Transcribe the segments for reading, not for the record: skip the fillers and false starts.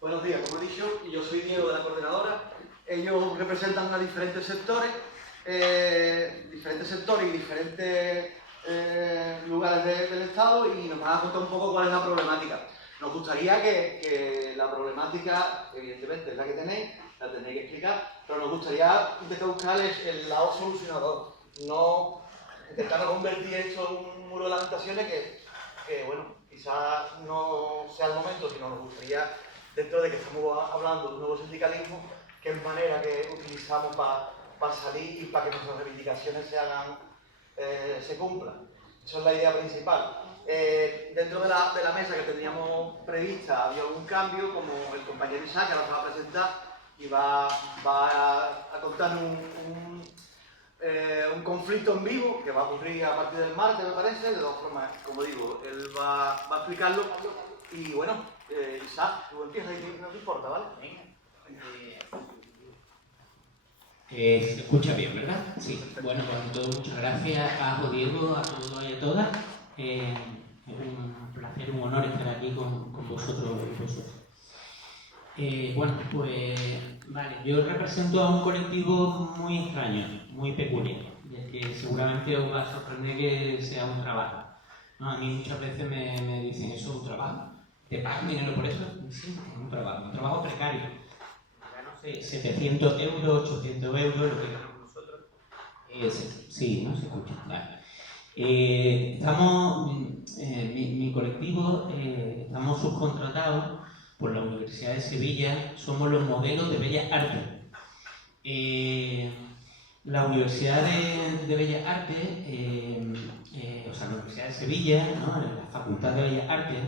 Buenos días, como he dicho, yo soy Diego de la coordinadora. Ellos representan a diferentes sectores y diferentes lugares del Estado y nos van a contar un poco cuál es la problemática. Nos gustaría que la problemática, evidentemente, es la que tenéis, la tenéis que explicar, pero nos gustaría intentar buscar el lado solucionador, no intentar convertir esto en un muro de lamentaciones que bueno, quizás no sea el momento, sino nos gustaría, dentro de que estamos hablando de un nuevo sindicalismo, qué manera que utilizamos para salir y para que nuestras reivindicaciones se cumplan. Esa es la idea principal. Dentro de la mesa que teníamos prevista había algún cambio, como el compañero Isaac, que ahora se va a presentar y va a contarnos un conflicto en vivo que va a ocurrir a partir del martes, me parece. De todas formas, como digo, él va a explicarlo. Y bueno, Isaac, tú empiezas y no te importa, ¿vale? Se escucha bien, ¿verdad? Sí. Bueno, pues ante todo, muchas gracias a Diego, a todos y a todas. Es un placer, un honor estar aquí con vosotros y vosotros. Bueno, pues vale, yo represento a un colectivo muy extraño, muy peculiar, y que seguramente os va a sorprender que sea un trabajo. No, a mí muchas veces me dicen, ¿eso es un trabajo? ¿Te pagan dinero por eso? Sí, es un trabajo precario. Gano 700 euros, 800 euros, lo que ganamos nosotros. Sí, no se escucha. Vale. Estamos, mi colectivo, estamos subcontratados por la Universidad de Sevilla, somos los modelos de Bellas Artes. La Universidad de Bellas Artes, o sea, la Universidad de Sevilla, ¿no? La Facultad de Bellas Artes,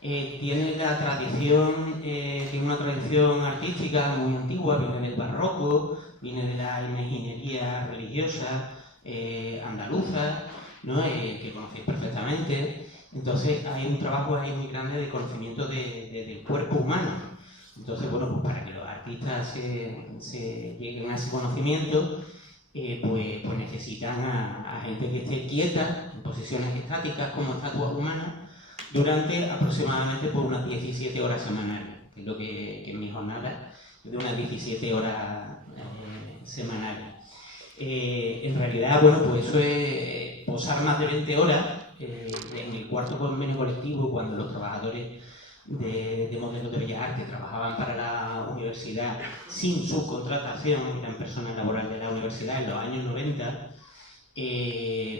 tiene una tradición artística muy antigua, viene del barroco, viene de la imaginería religiosa andaluza, ¿no? Que conocéis perfectamente. Entonces hay un trabajo ahí muy grande de conocimiento del cuerpo humano. Entonces, bueno, pues para que los artistas se lleguen a ese conocimiento, pues necesitan a gente que esté quieta, en posiciones estáticas como estatuas humanas, durante aproximadamente por unas 17 horas semanales, que es lo que en mi jornada es de unas 17 horas semanales. En realidad, bueno, pues eso es posar más de 20 horas en el cuarto convenio colectivo, cuando los trabajadores de modelos de Bellas Artes trabajaban para la universidad sin subcontratación, eran personas laborales de la universidad en los años 90.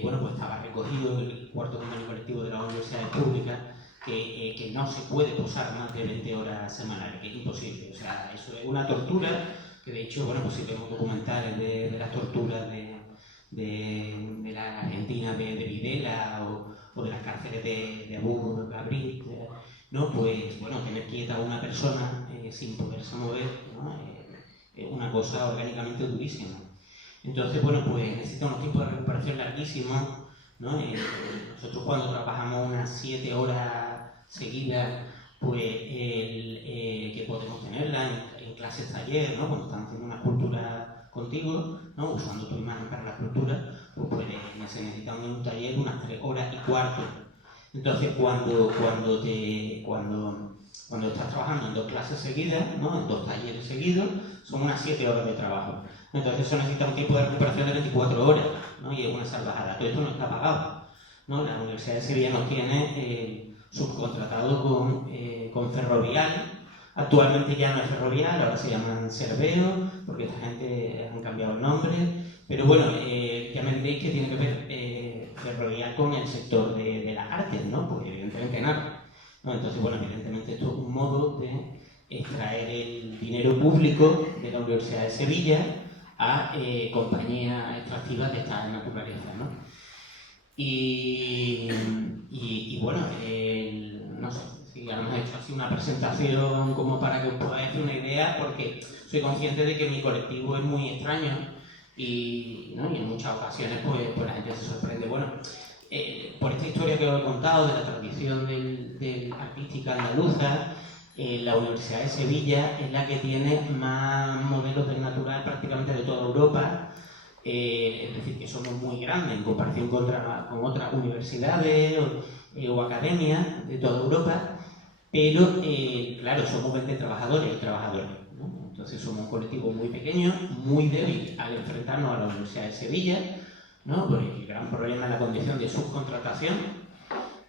Bueno, pues estaba recogido el cuarto convenio colectivo de las universidades públicas que no se puede posar más de 20 horas semanales, que es imposible. O sea, eso es una tortura, que de hecho, bueno, pues si vemos documentales de las torturas de la Argentina de Videla o de las cárceles de Abu Ghraib, ¿no? Pues bueno, tener quieta a una persona sin poderse mover, ¿no? Es una cosa orgánicamente durísima. Entonces, bueno, pues necesita unos tiempos de recuperación larguísimos, ¿no? Nosotros cuando trabajamos unas 7 horas seguidas, pues que podemos tenerla en clases taller, ¿no? Cuando están haciendo una escultura contigo, ¿no? Usando tu imagen para la escultura, pues se necesita un taller unas 3 horas y cuarto. Entonces, cuando estás trabajando en 2 clases seguidas, ¿no? En 2 talleres seguidos, son unas 7 horas de trabajo. Entonces eso necesita un tiempo de recuperación de 24 horas, ¿no? Y es una salvajada. Todo esto no está pagado, ¿no? La Universidad de Sevilla nos tiene subcontratado con Ferrovial. Actualmente ya no es Ferrovial, ahora se llaman Serveo, porque esta gente han cambiado el nombre. Pero bueno, ya me diréis que tiene que ver Ferrovial con el sector de las artes, ¿no? Porque evidentemente nada, ¿no? Entonces, bueno, evidentemente esto es un modo de extraer el dinero público de la Universidad de Sevilla a compañías extractivas de esta naturaleza, ¿no? Y bueno, no sé, si ya hemos hecho así una presentación como para que os podáis hacer una idea, porque soy consciente de que mi colectivo es muy extraño ¿no? Y en muchas ocasiones pues la gente se sorprende. Bueno, por esta historia que os he contado de la tradición del artística andaluza, la Universidad de Sevilla es la que tiene más modelos del natural prácticamente de toda Europa. Es decir, que somos muy grandes en comparación con otras universidades o academias de toda Europa. pero claro, somos 20 trabajadores y trabajadoras, ¿no? Entonces somos un colectivo muy pequeño, muy débil al enfrentarnos a la Universidad de Sevilla, ¿no? Por el gran problema de la condición de subcontratación.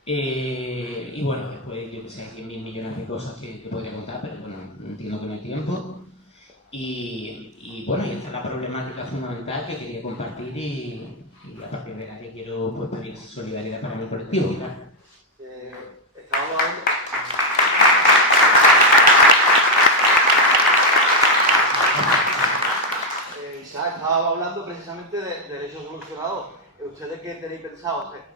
Y bueno, después yo que sé, hay 1000 millones de cosas que podría contar, pero bueno, entiendo que no hay tiempo. Y bueno, y esta es la problemática fundamental que quería compartir y a partir de la que quiero pues, pedir solidaridad para mi colectivo. Claro. Estábamos hablando... Isaac, estábamos hablando precisamente de derechos solucionados. ¿Ustedes qué tenéis pensado hacer?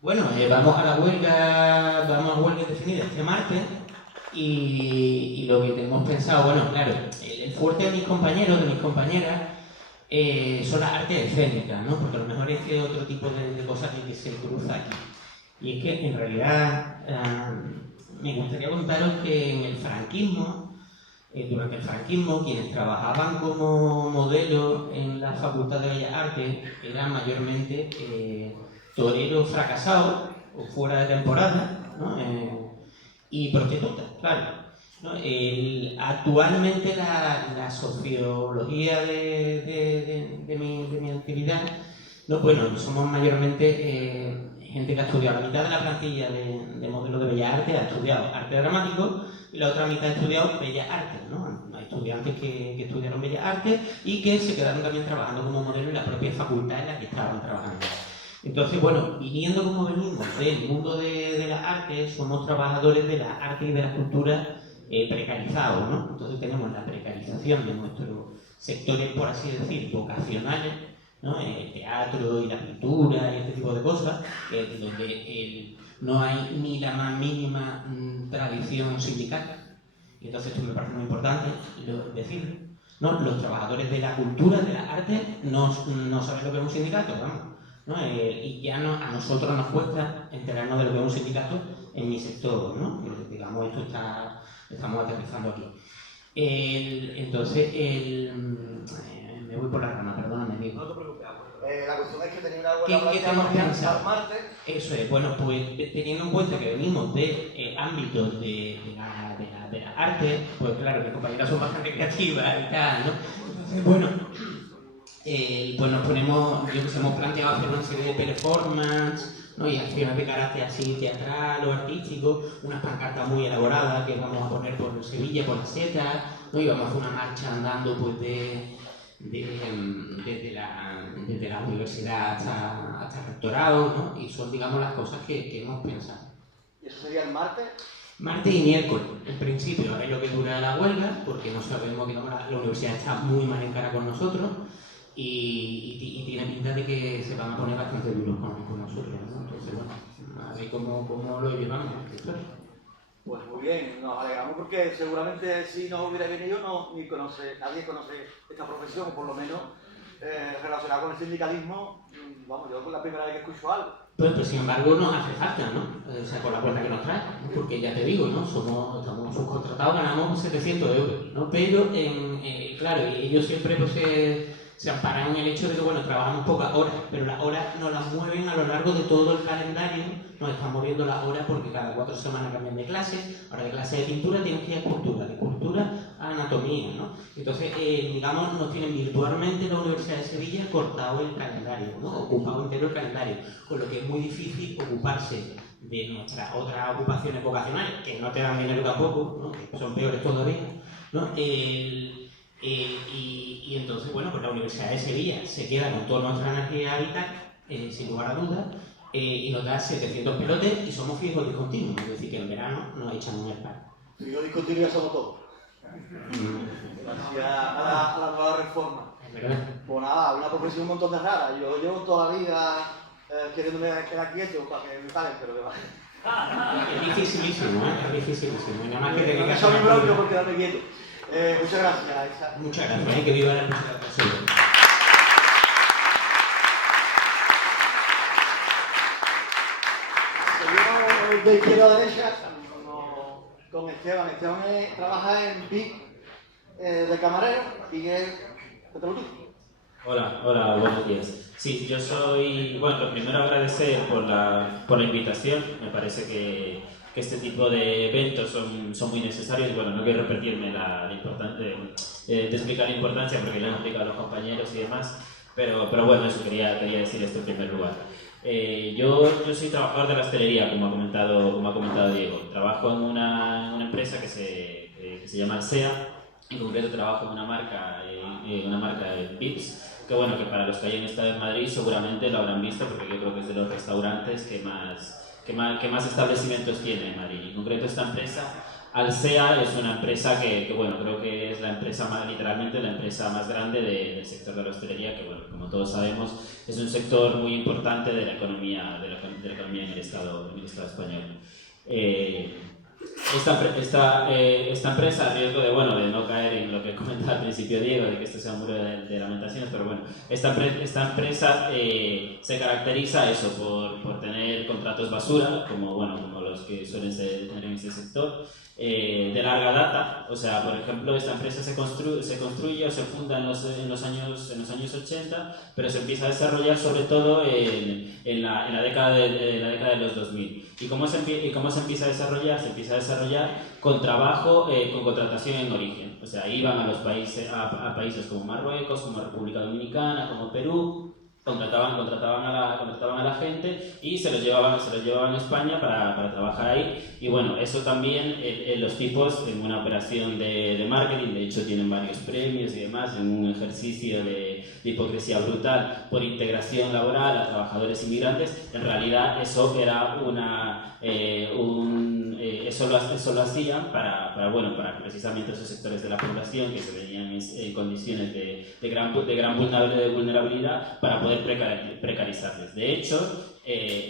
Bueno, vamos a huelga indefinida este martes y lo que tenemos pensado, bueno, claro, el fuerte de mis compañeros, de mis compañeras, son las artes escénicas, ¿no? Porque a lo mejor es que otro tipo de cosas que se cruza aquí. Y es que en realidad me gustaría contaros que en el franquismo, durante el franquismo, quienes trabajaban como modelos en la Facultad de Bellas Artes eran mayormente toreros fracasados o fuera de temporada, ¿no? Y prostitutas, claro, ¿no? Actualmente la sociología de mi actividad, no, bueno, somos mayormente gente que ha estudiado. La mitad de la plantilla de modelos de Bellas Artes ha estudiado arte dramático y la otra mitad ha estudiado Bellas Artes, ¿no? Hay estudiantes que estudiaron Bellas Artes y que se quedaron también trabajando como modelo en la propia facultad en la que estaban trabajando. Entonces, bueno, viniendo como venimos del mundo de las artes, somos trabajadores de las artes y de la cultura precarizados, ¿no? Entonces tenemos la precarización de nuestros sectores, por así decir, vocacionales, ¿no? El teatro y la pintura y este tipo de cosas, donde no hay ni la más mínima tradición sindical. Y entonces esto me parece muy importante decirlo, ¿no? Los trabajadores de la cultura, de las artes, no saben lo que es un sindicato, vamos. ¿No? Y ya a nosotros nos cuesta enterarnos de lo que es un sindicato en mi sector, ¿no? Digamos, estamos aterrizando aquí. Entonces, me voy por la rama, perdóname, amigo. No te preocupes. La cuestión es que tenía una buena planteada al martes. Eso es, bueno, pues teniendo en cuenta que venimos de ámbitos de la arte, pues claro, mis compañeras son bastante creativas y tal, ¿no? Entonces, bueno, pues nos ponemos, hemos planteado hacer una serie de performance, ¿no? Y acciones de carácter así teatral o artístico, unas pancartas muy elaboradas que vamos a poner por Sevilla, por las setas, ¿no? Y vamos a hacer una marcha andando pues desde la universidad hasta el rectorado, ¿no? Y son, digamos, las cosas que hemos pensado. ¿Y eso sería el martes? Martes y miércoles, en principio, ahora es lo que dura la huelga, porque no sabemos que la universidad está muy mal en cara con nosotros y tiene pinta de que se van a poner bastante duros con nosotros, ¿no? Entonces, bueno, a ver cómo lo llevamos. Pues muy bien, nos alegramos porque seguramente si no hubiera venido nadie conoce esta profesión, o por lo menos relacionada con el sindicalismo, vamos, yo es la primera vez que escucho algo. Pero sin embargo nos hace falta, ¿no? O sea, por la cuenta que nos trae, ¿no? Porque ya te digo, ¿no? Estamos subcontratados, ganamos 700 euros, ¿no? Pero, claro, y ellos siempre pues se amparan en el hecho de que, bueno, trabajamos pocas horas, pero las horas nos las mueven a lo largo de todo el calendario, nos están moviendo las horas porque cada 4 semanas cambian de clase, ahora de clase de pintura tienes que ir a escultura, de escultura a anatomía, ¿no? Entonces, digamos, nos tienen virtualmente la Universidad de Sevilla cortado el calendario, ¿no? Ocupado entero el calendario, con lo que es muy difícil ocuparse de nuestras otras ocupaciones vocacionales, que no te dan dinero tampoco, ¿no? Que son peores todavía, ¿no? Y entonces, bueno, pues la Universidad de Sevilla se queda con toda nuestra energía vital, sin lugar a dudas, y nos da 700 pelotes y somos fijos discontinuos, es decir, que en verano nos echan un paro. Fijos discontinuos somos todos. Gracias a la nueva reforma. Pues nada, una profesión un montón de rara. Yo llevo toda la vida queriéndome quedar quieto para que me paguen, pero que va. Es dificilísimo, ¿eh? Es dificilísimo. Y nada más que te no soy bronco por quedarme quieto. Muchas gracias, Isa. Muchas gracias, que viva la música del sur. Seguimos de izquierda a derecha con Esteban. Esteban trabaja en BIC de camarero y es petrolero. Hola, buenos días. Sí, yo soy, bueno, lo primero agradecer por la invitación. Me parece que este tipo de eventos son muy necesarios. Bueno, no quiero repetirme la importancia de explicar la importancia porque lo han explicado los compañeros y demás, pero bueno, eso quería decir esto en primer lugar. Yo soy trabajador de la hostelería, como ha comentado Diego. Trabajo en una empresa que se llama Alsea. En concreto trabajo en una marca de Vips, que bueno, que para los que hayan estado en Madrid seguramente lo habrán visto, porque yo creo que es de los restaurantes que más establecimientos tiene en Madrid. En concreto esta empresa, Alsea, es una empresa que bueno, creo que es la empresa literalmente la empresa más grande del sector de la hostelería, que bueno, como todos sabemos, es un sector muy importante de la economía en el Estado español. Esta empresa, a riesgo de no caer en lo que comentaba al principio Diego, de que esto sea un muro de lamentaciones, pero bueno, esta empresa se caracteriza por tener contratos basura, como los que suelen tener en este sector, de larga data. O sea, por ejemplo, esta empresa se construye o se funda en los años 80, pero se empieza a desarrollar sobre todo en la década de los 2000. ¿Y cómo se empieza a desarrollar? Se empieza a desarrollar con trabajo, con contratación en origen. O sea, iban a países como Marruecos, como República Dominicana, como Perú, contrataban a la gente y se los llevaban a España para trabajar ahí. Y bueno, eso también los tipos en una operación de marketing, de hecho tienen varios premios y demás, en un ejercicio de hipocresía brutal por integración laboral a trabajadores inmigrantes. En realidad eso era eso lo hacían para precisamente esos sectores de la población que se venían en condiciones de gran vulnerabilidad, para poder precarizarles. De hecho,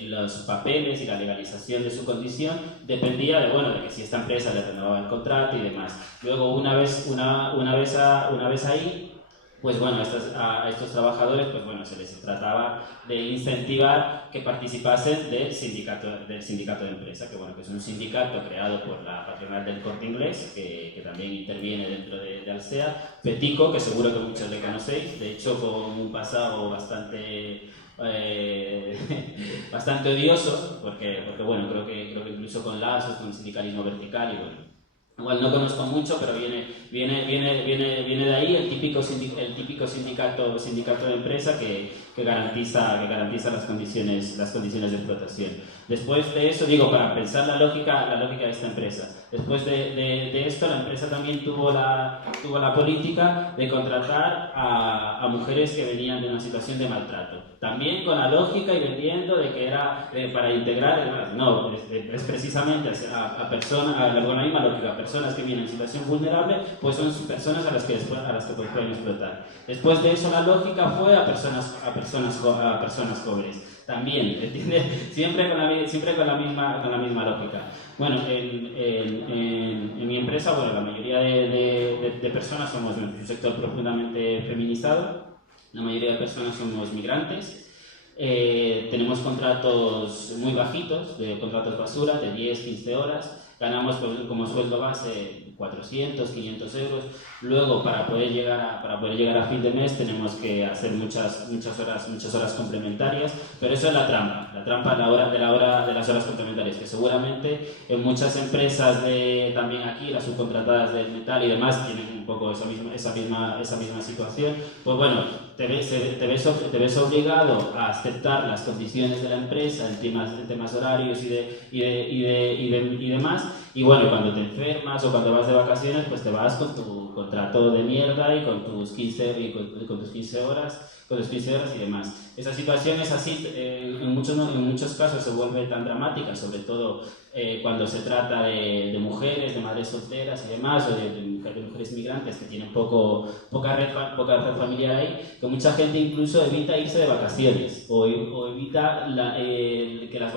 los papeles y la legalización de su condición dependía de que si esta empresa le renovaba el contrato y demás. Luego, una vez ahí, pues bueno, a estos trabajadores se les trataba de incentivar que participasen del sindicato de empresa, que es un sindicato creado por la patronal del Corte Inglés, que también interviene dentro de Alsea, Petico, que seguro que muchos le conocéis, de hecho con un pasado bastante odioso, porque creo que incluso con lazos, con sindicalismo vertical, y igual no conozco mucho, pero viene de ahí el típico sindicato de empresa que garantiza las condiciones de explotación. Después de eso, para pensar la lógica de esta empresa. Después de esto, la empresa también tuvo la política de contratar a mujeres que venían de una situación de maltrato. También con la lógica y vendiendo de que era para integrar, no, es precisamente a la misma lógica, personas que vienen en situación vulnerable, pues son personas a las que pueden explotar. Después de eso, la lógica fue a personas jóvenes. También, ¿entiendes? Siempre con la misma lógica. Bueno, en mi empresa, la mayoría de personas somos de un sector profundamente feminizado. La mayoría de personas somos migrantes. Tenemos contratos muy bajitos, contratos basura, de 10-15 horas. Ganamos como sueldo base 400, 500 euros. Luego, para poder llegar a fin de mes, tenemos que hacer muchas horas complementarias. Pero eso es la trampa de las horas complementarias, que seguramente en muchas empresas también aquí, las subcontratadas del metal y demás, tienen un poco esa misma situación. Pues bueno, te ves obligado a aceptar las condiciones de la empresa en temas horarios y demás. Y bueno, cuando te enfermas o cuando vas de vacaciones, pues te vas con tu contrato de mierda y con tus 15 horas y demás. Esa situación es así, en muchos casos se vuelve tan dramática, sobre todo cuando se trata de mujeres, de madres solteras y demás, o de mujeres migrantes que tienen poca red familiar ahí, que mucha gente incluso evita irse de vacaciones o evita que las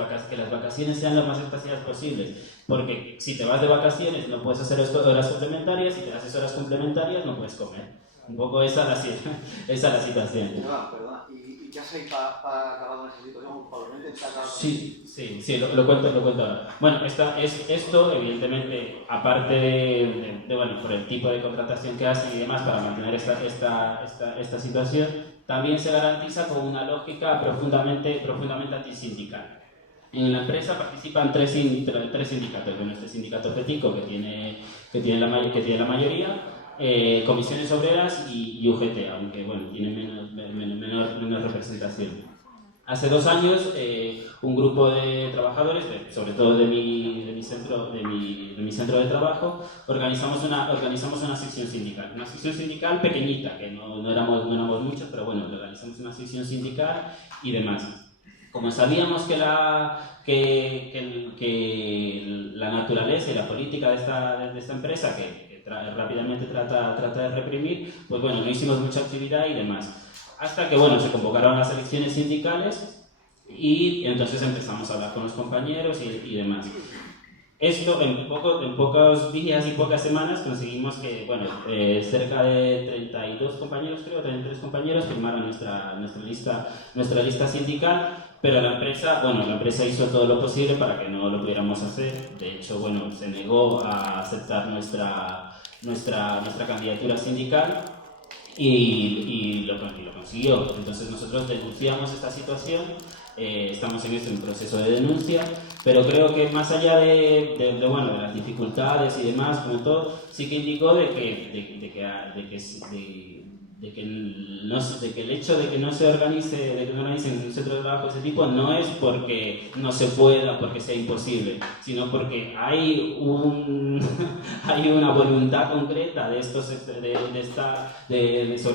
vacaciones sean lo más espaciadas posibles. Porque si te vas de vacaciones no puedes hacer horas complementarias, si te haces horas complementarias no puedes comer. Un poco esa es la situación. Perdona, ¿y qué hacéis para acabar con esa situación? Sí, lo cuento ahora. Bueno, esto evidentemente, aparte de por el tipo de contratación que hacen y demás para mantener esta situación, también se garantiza con una lógica profundamente antisindical. En la empresa participan tres sindicatos. Bueno, este sindicato FETICO, que tiene la mayoría, comisiones obreras y UGT, aunque bueno, tienen menor representación. Hace 2 años, un grupo de trabajadores, sobre todo de mi centro de trabajo, organizamos una sección sindical pequeñita, que no éramos muchos, pero bueno, organizamos una sección sindical y demás. Como sabíamos que la naturaleza y la política de esta empresa, que rápidamente trata de reprimir, pues bueno, no hicimos mucha actividad y demás. Hasta que, bueno, se convocaron las elecciones sindicales y entonces empezamos a hablar con los compañeros y demás. Esto, en pocos días y pocas semanas, conseguimos que, bueno, cerca de 32 compañeros, creo, 33 compañeros firmaron nuestra lista sindical, pero la empresa hizo todo lo posible para que no lo pudiéramos hacer. De hecho, bueno, se negó a aceptar nuestra candidatura sindical. Y lo consiguió. Entonces nosotros denunciamos esta situación, estamos en proceso de denuncia, pero creo que más allá de las dificultades y demás, como todo, sí que indicó de que el hecho de que no se organice un centro de trabajo de ese tipo no es porque no se pueda, porque sea imposible, sino porque hay una voluntad concreta de estos, sobre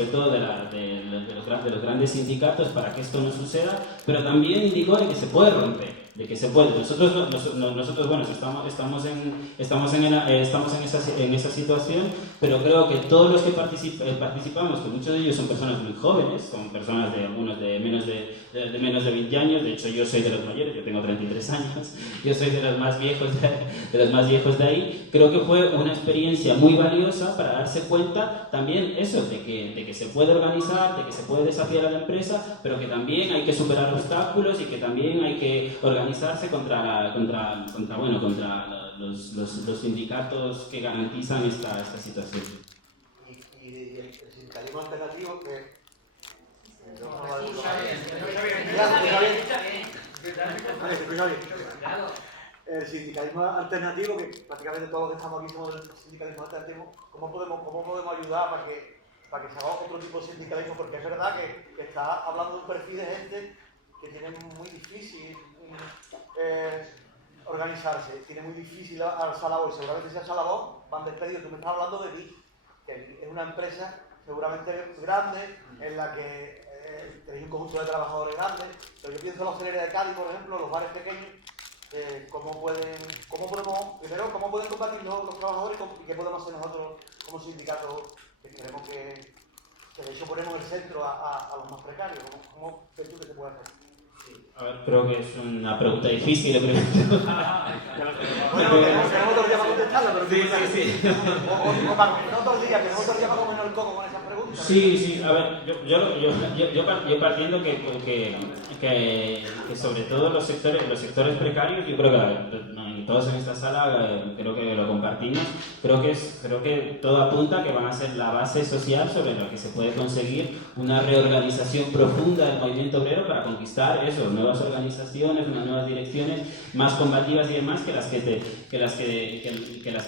todo de los grandes sindicatos para que esto no suceda, pero también indicó de que se puede romper. De que se puede. Nosotros bueno, estamos en esa situación, pero creo que todos los que participamos, que muchos de ellos son personas muy jóvenes, son personas algunos de menos de 20 años, de hecho yo soy de los mayores, yo tengo 33 años, yo soy de los más viejos de ahí, creo que fue una experiencia muy valiosa para darse cuenta también eso, de que se puede organizar, de que se puede desafiar a la empresa, pero que también hay que superar obstáculos y que también hay que organizarse contra los sindicatos que garantizan esta situación. Y el sindicalismo alternativo que... El sindicalismo alternativo, que prácticamente todos los que estamos aquí somos del sindicalismo alternativo, ¿cómo podemos ayudar para que se haga otro tipo de sindicalismo? Porque es verdad que está hablando de un perfil de gente que tiene muy difícil organizarse, tiene muy difícil alzar la voz, seguramente si alza la voz van despedidos. Tú me estás hablando de BIC, que es una empresa seguramente grande en la que tenéis un conjunto de trabajadores grandes, pero yo pienso en los hosteleros de Cádiz, por ejemplo, los bares pequeños, cómo pueden combatir los trabajadores y qué podemos hacer nosotros como sindicato, que queremos que de hecho ponemos el centro a los más precarios. ¿Cómo ves tú que se puede hacer? A ver, creo que es una pregunta difícil. Bueno, tenemos otro día para contestarla, pero sí. No todo el día, tenemos otro día para comernos el coco con esas preguntas. Sí, a ver, yo partiendo que sobre todo los sectores precarios, yo creo que todos en esta sala creo que lo compartimos, creo que todo apunta a que van a ser la base social sobre la que se puede conseguir una reorganización profunda del movimiento obrero para conquistar eso, nuevas organizaciones, unas nuevas direcciones más combativas y demás que las que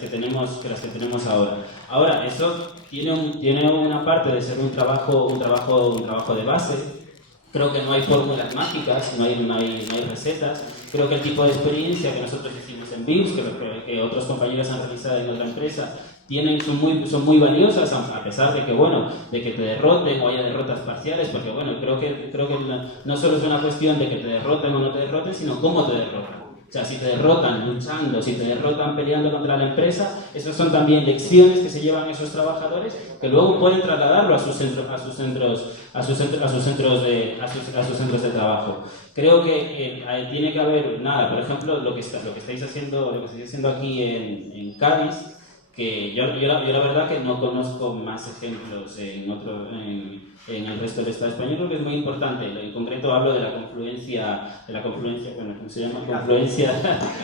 tenemos ahora. Ahora, eso tiene una parte de ser un trabajo de base. Creo que no hay fórmulas mágicas, no hay recetas. Creo que el tipo de experiencia que nosotros hicimos en BIMS, que otros compañeros han realizado en otra empresa, son muy valiosas, a pesar de que te derroten o haya derrotas parciales, porque bueno, creo que no solo es una cuestión de que te derroten o no te derroten, sino cómo te derrotan. O sea, si te derrotan luchando, si te derrotan peleando contra la empresa, esas son también lecciones que se llevan esos trabajadores que luego pueden trasladarlo a sus centros de trabajo. Creo que tiene que haber por ejemplo, lo que estáis haciendo aquí en Cádiz, que yo la verdad que no conozco más ejemplos en el resto del Estado español, creo que es muy importante. En concreto hablo de la confluencia, bueno, ¿cómo se llama? Confluencia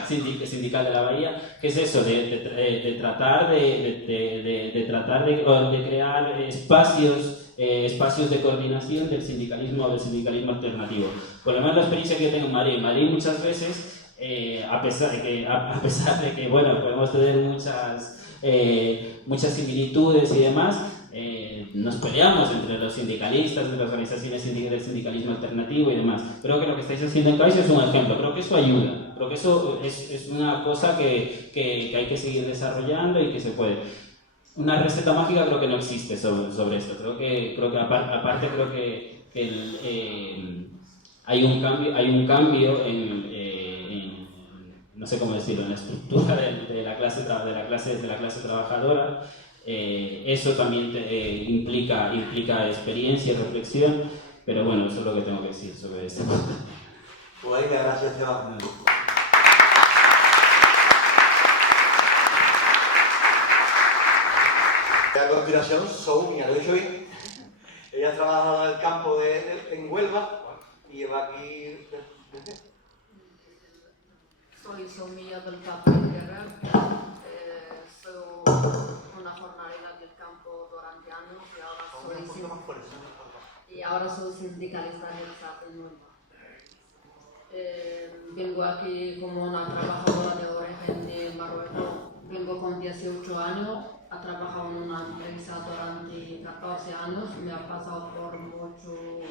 sindical de la Bahía, que es eso, de tratar de crear espacios de coordinación del sindicalismo alternativo. Por lo menos la experiencia que yo tengo en Madrid muchas veces a pesar de que bueno, podemos tener muchas similitudes y demás, nos peleamos entre los sindicalistas, entre las organizaciones del sindicalismo alternativo y demás. Creo que lo que estáis haciendo en CAISO es un ejemplo, creo que eso ayuda, creo que eso es una cosa que hay que seguir desarrollando y que se puede. Una receta mágica creo que no existe sobre esto, creo que aparte creo que hay un cambio en no sé cómo decirlo, en la estructura de la clase trabajadora. Eso también implica experiencia y reflexión, pero bueno, eso es lo que tengo que decir sobre esto. Pues gracias, Esteban. A continuación, Soumia, ¿lo he dicho bien? Ella ha trabajado en el campo en Huelva y lleva aquí... Soy Soumia del Campo de Guerra. Soy una jornalera del campo durante años y ahora soy sindicalista del SAT en Huelva. Vengo aquí como una trabajadora de origen de Marruecos. Vengo con 18 años, he trabajado en una empresa durante 14 años, me ha pasado por mucho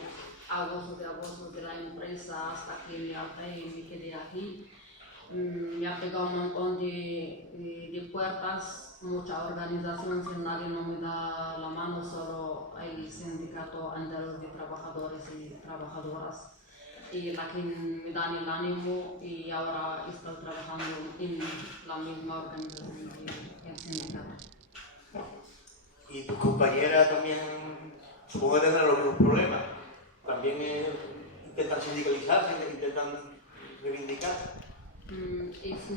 abusos de la empresa hasta que me harté y me quedé aquí. Me ha pegado un montón de puertas, mucha organización, si nadie no me da la mano, solo el sindicato andaluz de trabajadores y trabajadoras. Y la que me dan el ánimo y ahora estoy trabajando en la misma organización que el sindicato. Y tus compañeras también, supongo que tendrán los mismos problemas. También intentan sindicalizarse, intentan reivindicar. Es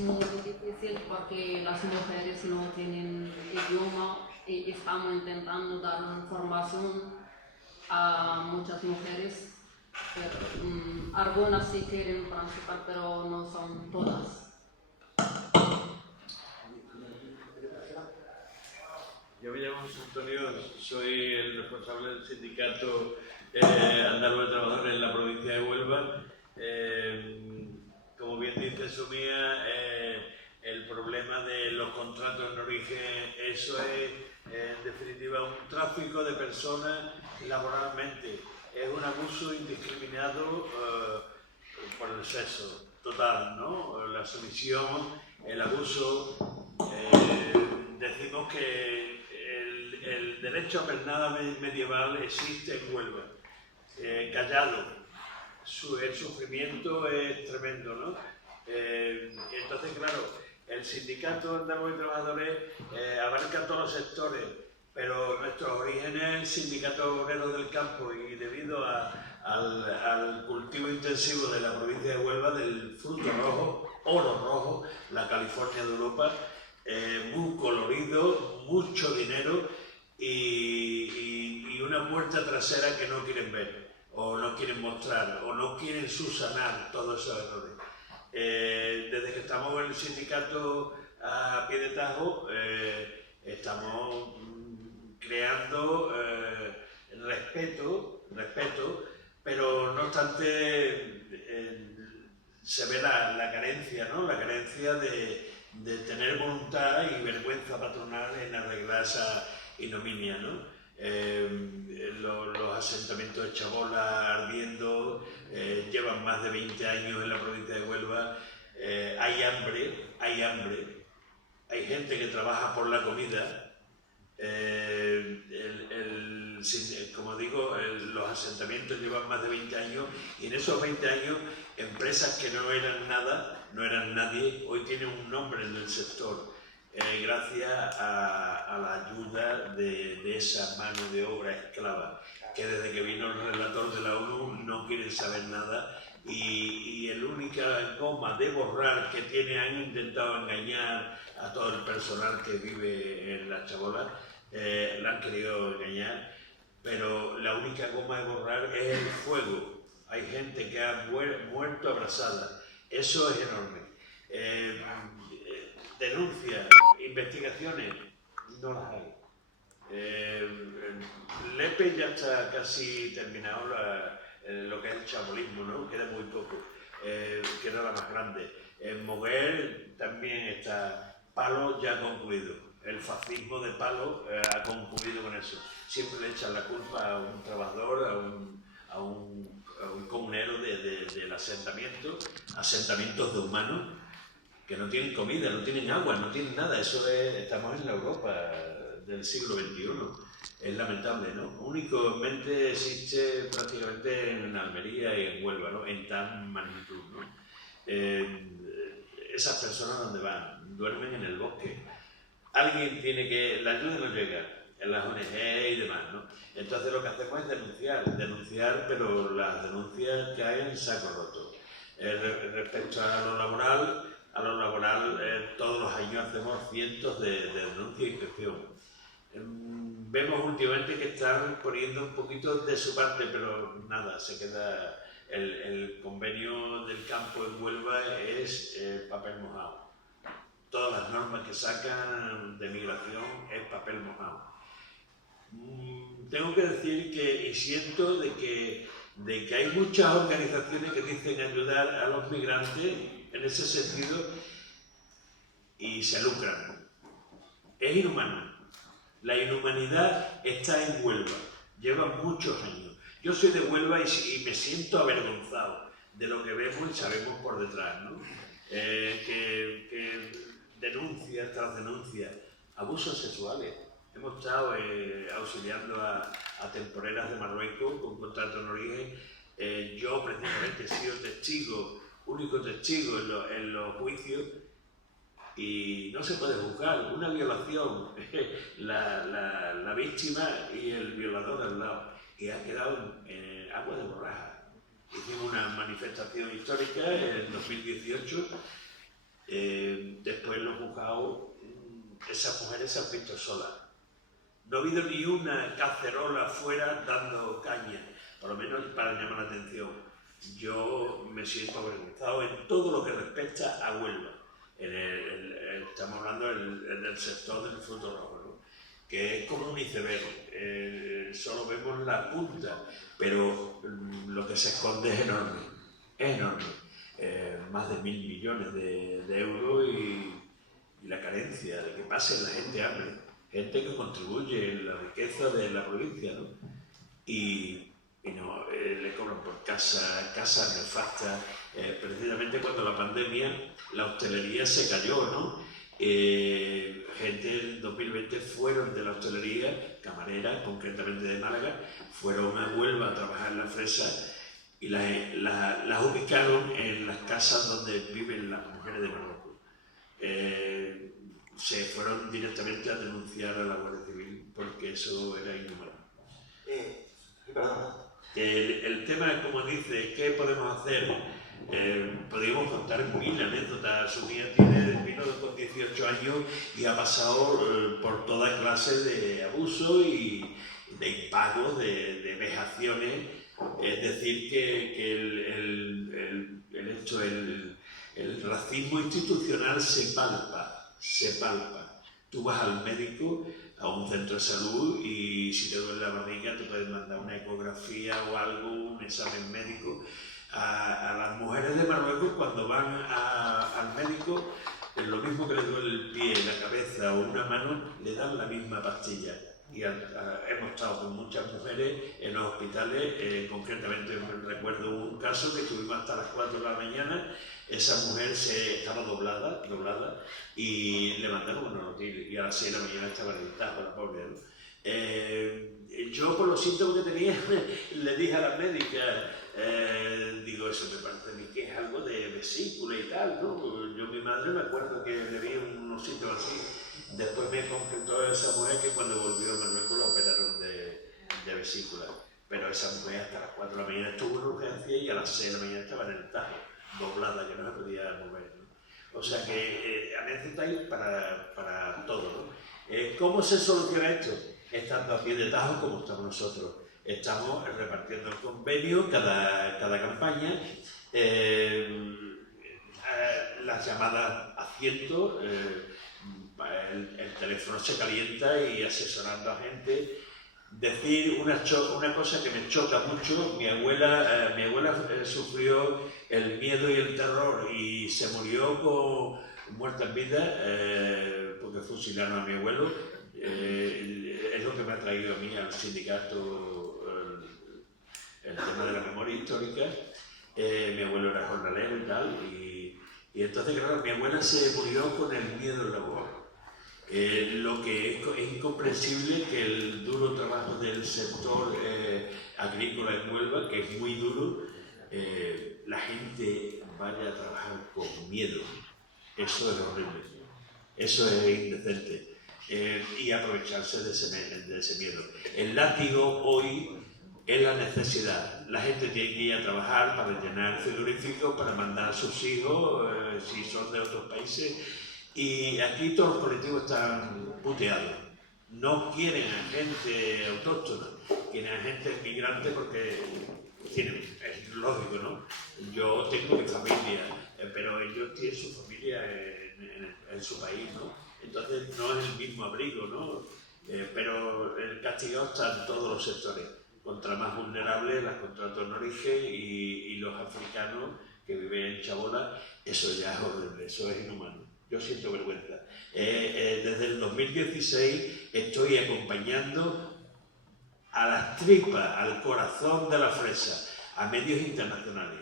muy difícil porque las mujeres no tienen idioma y estamos intentando dar formación a muchas mujeres. Pero, algunas sí quieren participar, pero no son todas. Yo me llamo José Antonio, soy el responsable del sindicato andaluz de trabajadores en la provincia de Huelva. Como bien dice Soumia, el problema de los contratos en origen, eso es en definitiva un tráfico de personas laboralmente. Es un abuso indiscriminado por el sexo total, ¿no? La sumisión, el abuso. Decimos que el derecho a pernada medieval existe en Huelva, callado. El sufrimiento es tremendo, ¿no? Entonces, claro, el sindicato andaluz de trabajadores abarca todos los sectores, pero nuestros orígenes es el sindicato obrero del campo y debido al cultivo intensivo de la provincia de Huelva del fruto rojo, oro rojo, la California de Europa, muy colorido, mucho dinero y una puerta trasera que no quieren ver, o no quieren mostrar, o no quieren subsanar todos esos errores. Desde que estamos en el sindicato a pie de tajo, estamos creando respeto, pero no obstante se ve la carencia, ¿no? La carencia de tener voluntad y vergüenza patronal en arreglar esa ignominia, ¿no? Los asentamientos de chabola ardiendo llevan más de 20 años en la provincia de Huelva. Hay hambre, hay gente que trabaja por la comida. Como digo, los asentamientos llevan más de 20 años y en esos 20 años empresas que no eran nada, no eran nadie, hoy tienen un nombre en el sector. Gracias a la ayuda de esa mano de obra esclava, que desde que vino el relator de la ONU no quieren saber nada y la única goma de borrar que tiene, han intentado engañar a todo el personal que vive en la chabola, la han querido engañar, pero la única goma de borrar es el fuego. Hay gente que ha muerto abrasada, eso es enorme. Denuncias, investigaciones, no las hay. Lepe ya está casi terminado lo que es el chabolismo, ¿no? Queda muy poco. que era la más grande. En Moguer también está Palo ya concluido. El fascismo de Palo ha concluido con eso. Siempre le echan la culpa a un trabajador, a un comunero del asentamiento, asentamientos de humanos que no tienen comida, no tienen agua, no tienen nada. Estamos en la Europa del siglo XXI. Es lamentable, ¿no? Únicamente existe prácticamente en Almería y en Huelva, ¿no? En tan magnitud, ¿no? Esas personas, ¿dónde van? Duermen en el bosque. Alguien tiene que... La ayuda no llega, en las ONG y demás, ¿no? Entonces lo que hacemos es denunciar, pero las denuncias caen en saco roto. Respecto a lo laboral, todos los años hacemos cientos de denuncias e inspección. Vemos últimamente que están poniendo un poquito de su parte, pero nada, se queda... El convenio del campo en Huelva es papel mojado. Todas las normas que sacan de migración es papel mojado. Tengo que decir que, y siento de que hay muchas organizaciones que dicen ayudar a los migrantes en ese sentido y se lucran. Es inhumano. La inhumanidad está en Huelva. Lleva muchos años. Yo soy de Huelva y me siento avergonzado de lo que vemos y sabemos por detrás, ¿no? Que denuncias tras denuncias, abusos sexuales. Hemos estado auxiliando a temporeras de Marruecos con contrato en origen. Yo precisamente he sido testigo, único testigo en los juicios, y no se puede juzgar. Una violación, la víctima y el violador al lado, y ha quedado en agua de borraja. Hicimos una manifestación histórica en 2018, después los juzgados, esas mujeres se han visto solas. No ha habido ni una cacerola afuera dando caña, por lo menos para llamar la atención. Yo me siento avergonzado en todo lo que respecta a Huelva. Estamos hablando del sector del fruto rojo, ¿no? Que es como un iceberg, solo vemos la punta, pero lo que se esconde es enorme, más de 1.000 millones de euros y la carencia de que pase la gente hambre, gente que contribuye en la riqueza de la provincia, ¿no? Y no, le cobran por casas nefastas. Precisamente cuando la pandemia, la hostelería se cayó, ¿no? Gente en 2020 fueron de la hostelería, camareras, concretamente de Málaga, fueron a Huelva a trabajar en la fresa y las ubicaron en las casas donde viven las mujeres de Marruecos. Se fueron directamente a denunciar a la Guardia Civil porque eso era inhumano. El tema, como dice, ¿qué podemos hacer? Podríamos contar 1000 anécdotas. Su tía vino con 18 años y ha pasado por toda clase de abusos y de impagos, de vejaciones. Es decir, que el racismo institucional se palpa. Tú vas al médico, a un centro de salud, y si te duele la barriga te pueden mandar una ecografía o algo, un examen médico. A las mujeres de Marruecos, cuando van al médico, lo mismo que le duele el pie, la cabeza o una mano, le dan la misma pastilla. Y hemos estado con muchas mujeres en los hospitales, concretamente recuerdo un caso que estuvimos hasta las 4 de la mañana. Esa mujer estaba doblada y le mandaron un Nortil y a las 6 de la mañana estaba en el tajo, la pobre, ¿no? Yo, por los síntomas que tenía, le dije a la médica, digo, eso me parece a mí que es algo de vesícula y tal, ¿no? Yo, mi madre, me acuerdo que le vi unos síntomas así. Después me concretó esa mujer que cuando volvió a Marruecos la operaron de vesícula. Pero esa mujer hasta las 4 de la mañana estuvo en urgencia y a las 6 de la mañana estaba en el tajo, doblada, que no se podía mover, ¿no? O sea que anécdota hay para todo, ¿no? ¿Cómo se soluciona esto? Estando a pie de tajo como estamos nosotros. Estamos repartiendo el convenio cada campaña, las llamadas a cientos, el teléfono se calienta y asesorando a gente decir una cosa que me choca mucho. Mi abuela sufrió el miedo y el terror y se murió muerta en vida porque fusilaron a mi abuelo. Es lo que me ha traído a mí al sindicato el tema de la memoria histórica. Mi abuelo era jornalero y tal, y entonces, claro, mi abuela se murió con el miedo al labor. Lo que es incomprensible que el duro trabajo del sector agrícola en Huelva, que es muy duro, la gente vaya a trabajar con miedo. Eso es horrible, eso es indecente. Y aprovecharse de ese miedo. El látigo hoy es la necesidad. La gente tiene que ir a trabajar para llenar el frigorífico, para mandar a sus hijos, si son de otros países. Y aquí todos los colectivos están puteados. No quieren a gente autóctona, quieren a gente migrante porque es lógico, ¿no? Yo tengo mi familia, pero ellos tienen su familia en su país, ¿no? Entonces no es el mismo abrigo, ¿no? Pero el castigado está en todos los sectores. Contra más vulnerables, las contratos en origen y los africanos que viven en Chabola, eso ya es horrible, eso es inhumano. Yo siento vergüenza. Desde el 2016 estoy acompañando a las tripas, al corazón de la fresa, a medios internacionales.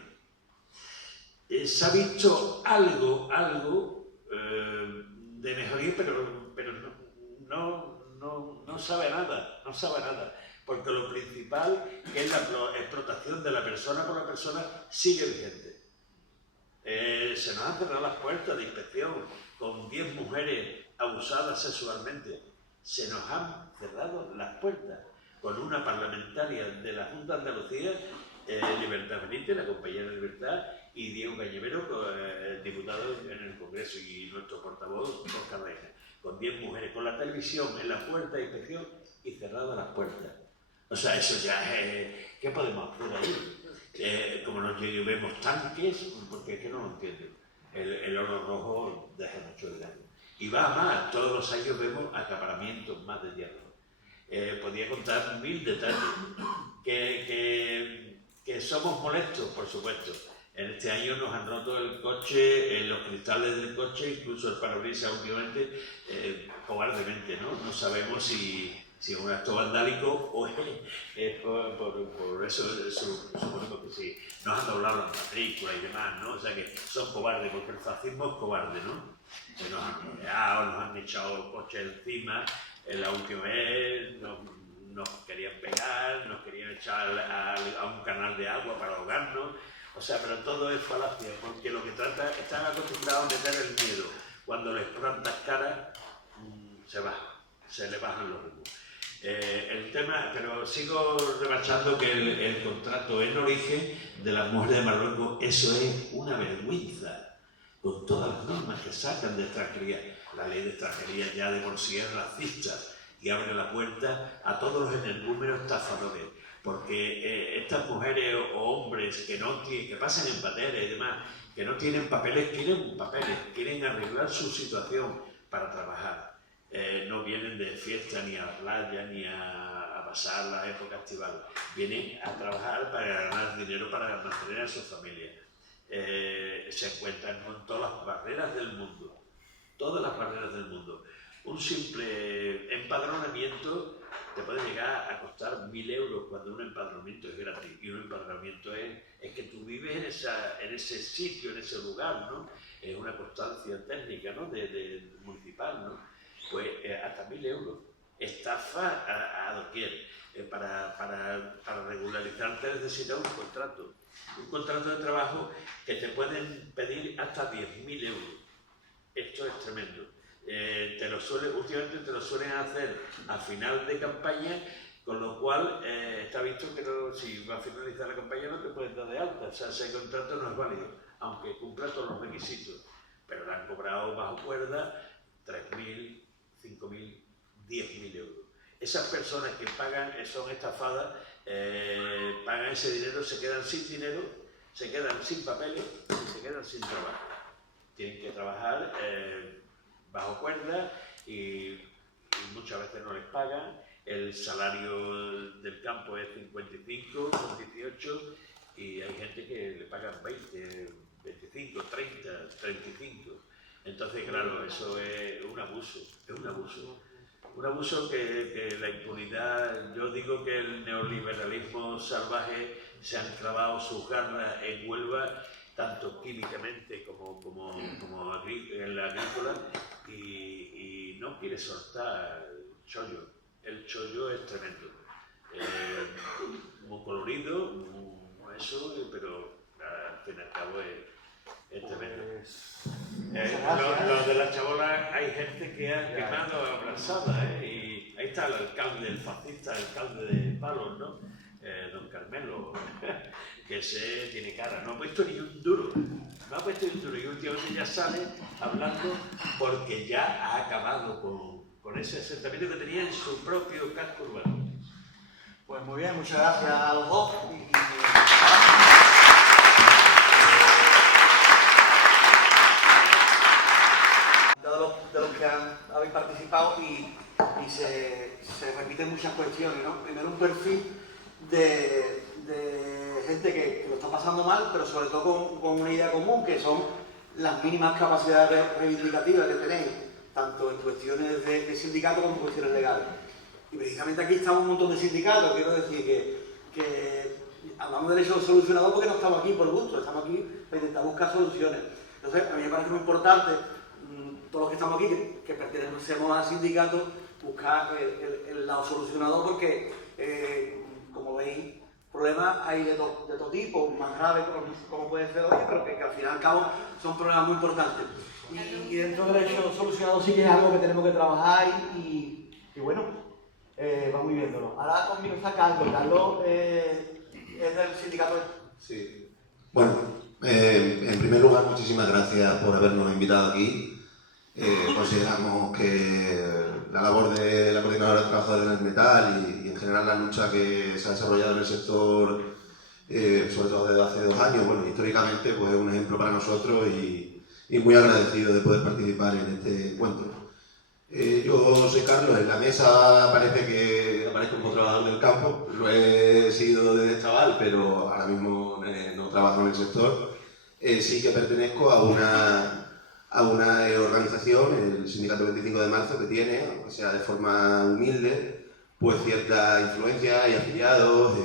Se ha visto algo de mejoría, pero no sabe nada, porque lo principal, que es la explotación de la persona por la persona, sigue vigente. Se nos han cerrado las puertas de inspección con 10 mujeres abusadas sexualmente. Se nos han cerrado las puertas con una parlamentaria de la Junta de Andalucía, Libertad Benítez, la compañera de Libertad, y Diego Cañemero, diputado en el Congreso, y nuestro portavoz, Oscar Reina, con 10 mujeres, con la televisión en la puerta de inspección y cerradas las puertas. O sea, eso ya es... ¿Qué podemos hacer ahí? Como nos vemos tanques, porque es que no lo entiendo. El oro rojo deja mucho de daño. Y va a más, todos los años vemos acaparamientos más de tierra. Podría contar 1000 detalles. Que somos molestos, por supuesto. En este año nos han roto el coche, los cristales del coche, incluso el parabrisas últimamente, cobardemente, ¿no? No sabemos si es un acto vandálico o es por eso suponemos que sí. Nos han doblado las matrículas y demás, ¿no? O sea que son cobardes, porque el fascismo es cobarde, ¿no? Nos han rodeado, nos han echado coches encima. La última vez nos querían pegar, nos querían echar a un canal de agua para ahogarnos. O sea, pero todo es falacia, porque lo que están acostumbrados a meter el miedo. Cuando les plantas cara, se le bajan los ritmos. El tema, pero sigo rebachando que el contrato en origen de las mujeres de Marruecos, eso es una vergüenza, con todas las normas que sacan de extranjería. La ley de extranjería ya de por sí es racista y abre la puerta a todos los energúmenos estafadores. Porque estas mujeres o hombres que pasan en pateras y demás, que no tienen papeles, quieren arreglar su situación para trabajar. No vienen de fiesta ni a la playa ni a pasar la época estival. Vienen a trabajar para ganar dinero para mantener a su familia. Se encuentran con todas las barreras del mundo. Todas las barreras del mundo. Un simple empadronamiento te puede llegar a costar 1000 euros cuando un empadronamiento es gratis. Y un empadronamiento es que tú vives en ese sitio, en ese lugar, ¿no? Es una constancia técnica, ¿no? de municipal, ¿no? Pues hasta 1000 euros. Estafa a doquier. Para regularizarte necesitas un contrato. Un contrato de trabajo que te pueden pedir hasta 10.000 euros. Esto es tremendo. Últimamente te lo suelen hacer a final de campaña, con lo cual está visto que si va a finalizar la campaña no te puedes dar de alta. O sea, ese contrato no es válido, aunque cumpla todos los requisitos. Pero le han cobrado bajo cuerda 3.000, 5.000, 10.000 euros. Esas personas que son estafadas, pagan ese dinero, se quedan sin dinero, se quedan sin papeles y se quedan sin trabajo. Tienen que trabajar bajo cuerda y muchas veces no les pagan el salario del campo es 55, son 18, y hay gente que le pagan 20, 25, 30, 35. Entonces, claro, eso es un abuso, es un abuso. Un abuso que la impunidad, yo digo que el neoliberalismo salvaje se han clavado sus garras en Huelva, tanto químicamente como en la agrícola, y no quiere soltar el chollo. El chollo es tremendo. Muy colorido, muy eso, pero al fin y al cabo es tremendo. Los de la chabola hay gente que ha quemado abrazada, y ahí está el alcalde, el fascista, el alcalde de Palos, ¿no? Don Carmelo, que ese tiene cara, no ha puesto ni un duro, y últimamente ya sale hablando porque ya ha acabado con ese asentamiento que tenía en su propio casco urbano. Pues muy bien, muchas gracias a los dos. De los que habéis participado y se repiten muchas cuestiones, ¿no? Primero, un perfil de gente que lo está pasando mal, pero sobre todo con una idea común, que son las mínimas capacidades reivindicativas que tenéis, tanto en cuestiones de sindicato como en cuestiones legales. Y precisamente aquí estamos un montón de sindicatos, quiero decir que hablamos de derechos solucionados porque no estamos aquí por gusto, estamos aquí para intentar buscar soluciones. Entonces, a mí me parece muy importante, todos los que estamos aquí, que pertenecemos al sindicato, buscar el lado solucionador, porque, como veis, problemas hay de todo tipo, más graves como puede ser hoy, pero que al fin y al cabo son problemas muy importantes. Y dentro del derecho solucionado sí que es algo que tenemos que trabajar y bueno, vamos viéndolo. Ahora conmigo está Carlos. Carlos es del sindicato. Sí. Bueno, en primer lugar, muchísimas gracias por habernos invitado aquí. Consideramos que la labor de la Coordinadora de Trabajadores del Metal y en general la lucha que se ha desarrollado en el sector, sobre todo desde hace 2 años, bueno, históricamente, pues es un ejemplo para nosotros y muy agradecido de poder participar en este encuentro. Yo soy Carlos, en la mesa parece que aparezco como trabajador del campo, lo he sido desde chaval, pero ahora mismo no trabajo en el sector. Sí que pertenezco a una organización, el Sindicato 25 de Marzo, que tiene, aunque sea de forma humilde, pues cierta influencia y afiliados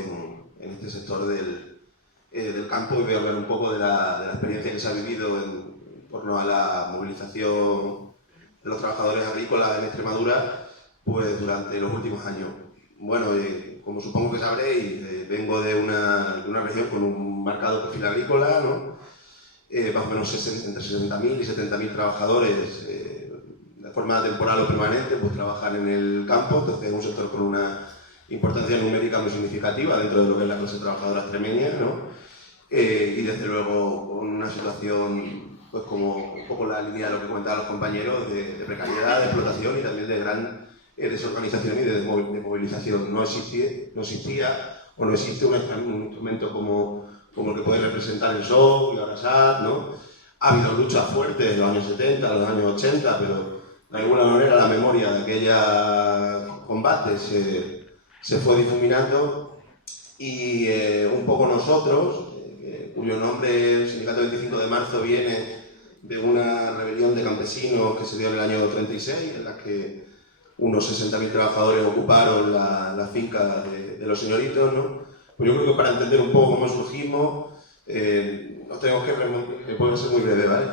en este sector del campo, y voy a hablar un poco de la experiencia que se ha vivido en torno a la movilización de los trabajadores agrícolas en Extremadura pues durante los últimos años. Bueno, como supongo que sabréis, vengo de una región con un marcado perfil agrícola, ¿no? Más o menos entre 60.000 y 70.000 trabajadores de forma temporal o permanente pues trabajan en el campo, entonces es un sector con una importancia numérica muy significativa dentro de lo que es la clase trabajadora extremeña, ¿no? Y desde luego con una situación pues como un poco la línea de lo que comentaban los compañeros, de precariedad, de explotación y también de gran desorganización y de movilización. No existía o no existe un instrumento como el que puede representar el SOC y Arasat, ¿no? Ha habido luchas fuertes en los años 70, en los años 80, pero de alguna manera la memoria de aquellos combates se fue difuminando y un poco nosotros, cuyo nombre, el Sindicato 25 de Marzo, viene de una rebelión de campesinos que se dio en el año 36, en la que unos 60.000 trabajadores ocuparon la finca de los señoritos, ¿no? Pues yo creo que para entender un poco cómo surgimos, nos tenemos que puede ser muy breve, ¿vale?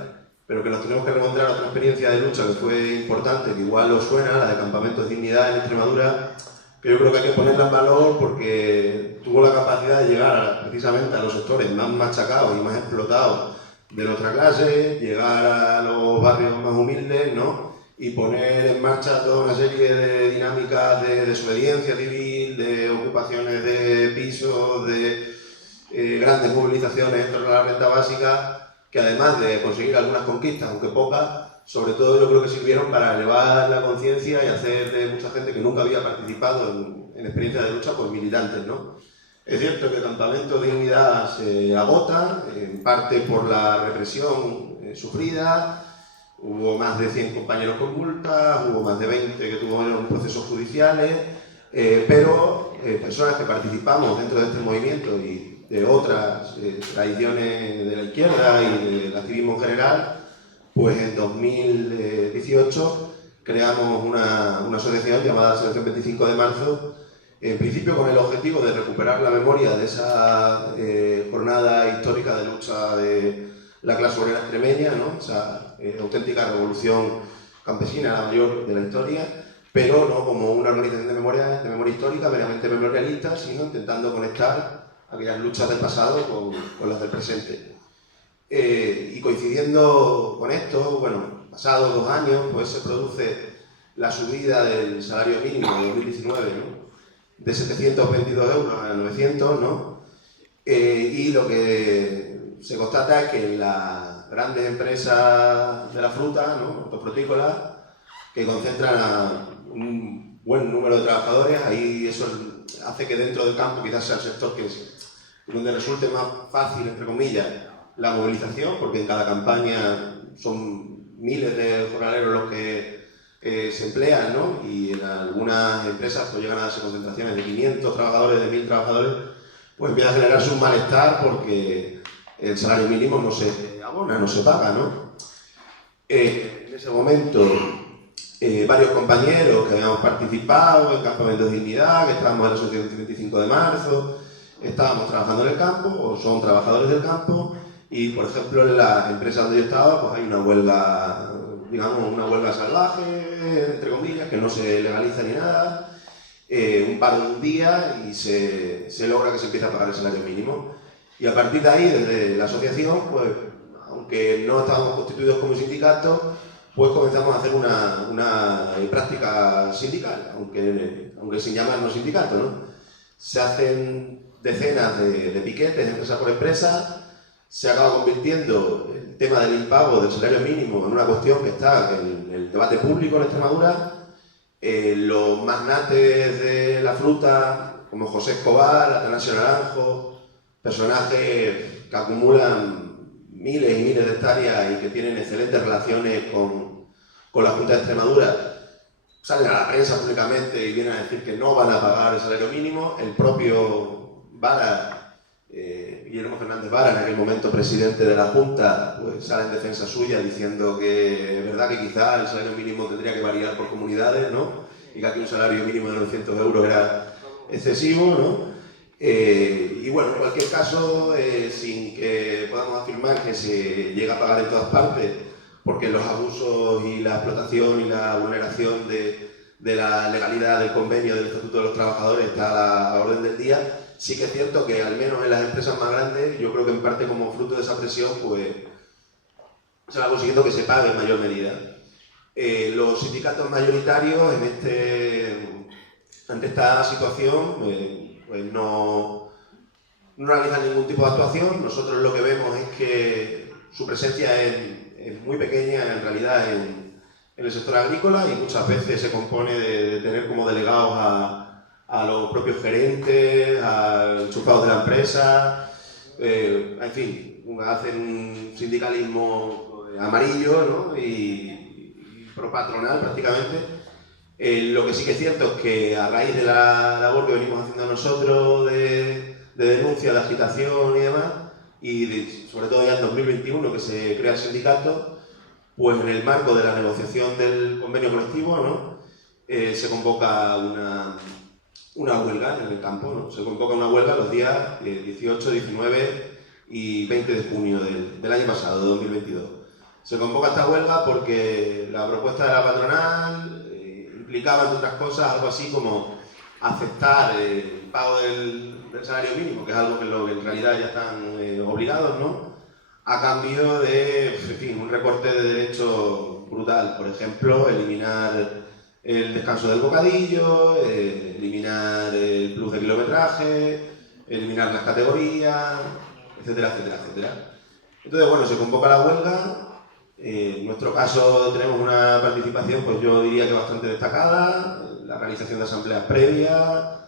Pero que nos tenemos que remontar a otra experiencia de lucha que fue importante, que igual os suena, la de Campamentos de Dignidad en Extremadura, que yo creo que hay que ponerla en valor porque tuvo la capacidad de llegar precisamente a los sectores más machacados y más explotados de nuestra clase, llegar a los barrios más humildes, ¿no? Y poner en marcha toda una serie de dinámicas de desobediencia civil, de ocupaciones de pisos, de grandes movilizaciones en torno a la renta básica, que además de conseguir algunas conquistas, aunque pocas, sobre todo yo creo que sirvieron para elevar la conciencia y hacer de mucha gente que nunca había participado en experiencias de lucha pues militantes, ¿no? Es cierto que el Campamento de Dignidad se agota, en parte por la represión sufrida. Hubo más de 100 compañeros con multas, hubo más de 20 que tuvieron procesos judiciales, pero personas que participamos dentro de este movimiento y de otras tradiciones de la izquierda y del activismo en general, pues en 2018 creamos una asociación llamada Asociación 25 de Marzo, en principio con el objetivo de recuperar la memoria de esa jornada histórica de lucha de la clase obrera extremeña, ¿no? Esa auténtica revolución campesina, la mayor de la historia, pero no como una organización de memoria histórica meramente memorialista, sino intentando conectar aquellas luchas del pasado con las del presente. Y coincidiendo con esto, bueno, pasados 2 años, pues se produce la subida del salario mínimo de 2019, ¿no? De 722 euros a 900, ¿no? Y lo que se constata es que en las grandes empresas de la fruta, ¿no? Hortofrutícolas, que concentran a un buen número de trabajadores, ahí eso hace que dentro del campo quizás sea el sector donde resulte más fácil, entre comillas, la movilización, porque en cada campaña son miles de jornaleros los que se emplean, ¿no? Y en algunas empresas pues, llegan a darse concentraciones de 500 trabajadores, de 1000 trabajadores, pues empieza a generarse un malestar porque el salario mínimo no se abona, no se paga, ¿no? En ese momento, varios compañeros que habíamos participado en Campamento de Dignidad, que estábamos en la Asociación 25 de Marzo, estábamos trabajando en el campo, o son trabajadores del campo, y por ejemplo en la empresa donde yo estaba, pues hay una huelga, digamos, una huelga salvaje, entre comillas, que no se legaliza ni nada, un paro de un día y se logra que se empiece a pagar el salario mínimo. Y a partir de ahí, desde la asociación, pues, aunque no estábamos constituidos como sindicato, pues comenzamos a hacer una práctica sindical, aunque sin llamarnos sindicato, ¿no? Se hacen decenas de piquetes, empresa por empresa, se acaba convirtiendo el tema del impago del salario mínimo en una cuestión que está en el debate público en Extremadura. Los magnates de la fruta, como José Escobar, Atanasio Naranjo, personajes que acumulan miles y miles de hectáreas y que tienen excelentes relaciones con la Junta de Extremadura, salen a la prensa públicamente y vienen a decir que no van a pagar el salario mínimo. El propio Vara, Guillermo Fernández Vara, en aquel momento presidente de la Junta, pues sale en defensa suya diciendo que es verdad que quizá el salario mínimo tendría que variar por comunidades, ¿no? Y que aquí un salario mínimo de 900 euros era excesivo, ¿no? Y bueno, en cualquier caso, sin que podamos afirmar que se llega a pagar en todas partes, porque los abusos y la explotación y la vulneración de la legalidad del convenio del Estatuto de los Trabajadores está a la orden del día. Sí que es cierto que al menos en las empresas más grandes, yo creo que en parte como fruto de esa presión, pues se va consiguiendo que se pague en mayor medida. Los sindicatos mayoritarios ante esta situación pues no realizan ningún tipo de actuación. Nosotros lo que vemos es que su presencia es muy pequeña en realidad en el sector agrícola y muchas veces se compone de tener como delegados a los propios gerentes, a enchufados de la empresa, en fin, hacen un sindicalismo amarillo, ¿no? y propatronal prácticamente. Lo que sí que es cierto es que a raíz de la labor que venimos haciendo nosotros de denuncia, de agitación y demás, y sobre todo ya en 2021 que se crea el sindicato, pues en el marco de la negociación del convenio colectivo, ¿no? Se convoca una huelga en el campo, ¿no? Se convoca una huelga los días 18, 19 y 20 de junio del año pasado, de 2022. Se convoca esta huelga porque la propuesta de la patronal implicaba, entre otras cosas, algo así como aceptar el pago del salario mínimo, que es algo que en realidad ya están obligados, ¿no? A cambio de, en fin, un recorte de derechos brutal. Por ejemplo, eliminar el descanso del bocadillo, eliminar el plus de kilometraje, eliminar las categorías, etcétera, etcétera, etcétera. Entonces, bueno, se convoca la huelga. En nuestro caso tenemos una participación, pues yo diría que bastante destacada, en la realización de asambleas previas,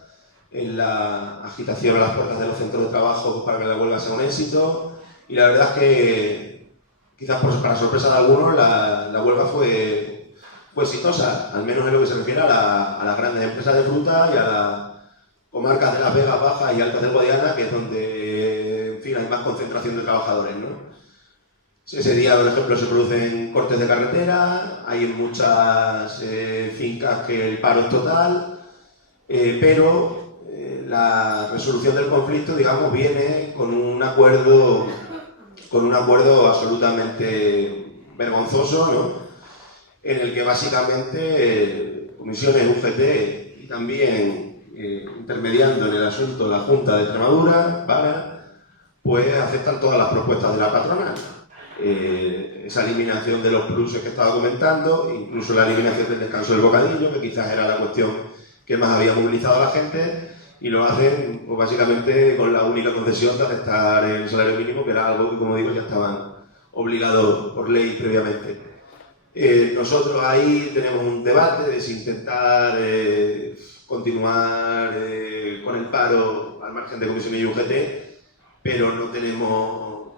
en la agitación a las puertas de los centros de trabajo pues, para que la huelga sea un éxito. Y la verdad es que, quizás para sorpresa de algunos, la huelga fue fue exitosa, al menos en lo que se refiere a las grandes empresas de fruta y a las comarcas de las Vegas Bajas y Altas del Guadiana, que es donde, en fin, hay más concentración de trabajadores, ¿no? Ese día, por ejemplo, se producen cortes de carretera, hay en muchas fincas que el paro es total, pero la resolución del conflicto, digamos, viene con un acuerdo absolutamente vergonzoso, ¿no? En el que básicamente comisiones UGT y también intermediando en el asunto la Junta de Extremadura pues aceptan todas las propuestas de la patronal. Esa eliminación de los pluses que estaba comentando, incluso la eliminación del descanso del bocadillo, que quizás era la cuestión que más había movilizado a la gente, y lo hacen pues, básicamente con la única concesión de aceptar el salario mínimo, que era algo que, como digo, ya estaban obligados por ley previamente. Nosotros ahí tenemos un debate de si intentar continuar con el paro al margen de comisiones y UGT, pero no tenemos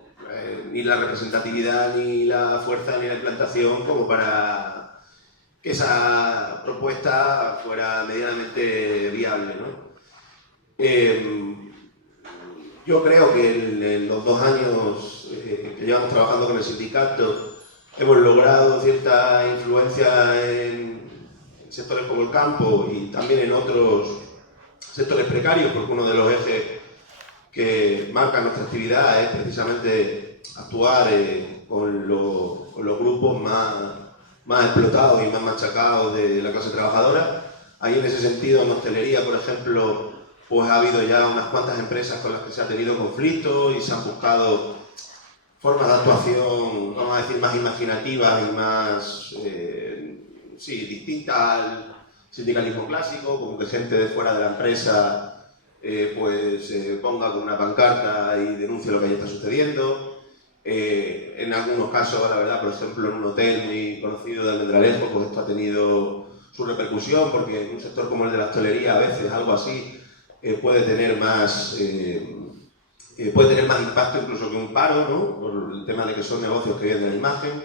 ni la representatividad, ni la fuerza, ni la implantación como para que esa propuesta fuera medianamente viable, ¿no? Yo creo que en los 2 años que llevamos trabajando con el sindicato hemos logrado cierta influencia en sectores como el campo y también en otros sectores precarios, porque uno de los ejes que marcan nuestra actividad es precisamente actuar con los grupos más explotados y más machacados de la clase trabajadora. Ahí en ese sentido, en hostelería, por ejemplo, pues ha habido ya unas cuantas empresas con las que se ha tenido conflictos y se han buscado formas de actuación, vamos a decir, más imaginativas y más distintas al sindicalismo clásico, como que gente de fuera de la empresa ponga con una pancarta y denuncie lo que ahí está sucediendo. En algunos casos, la verdad, por ejemplo, en un hotel muy conocido de Almendralejo, pues esto ha tenido su repercusión, porque en un sector como el de la hostelería a veces algo así puede tener más impacto incluso que un paro, ¿no? Por el tema de que son negocios que vienen de la imagen.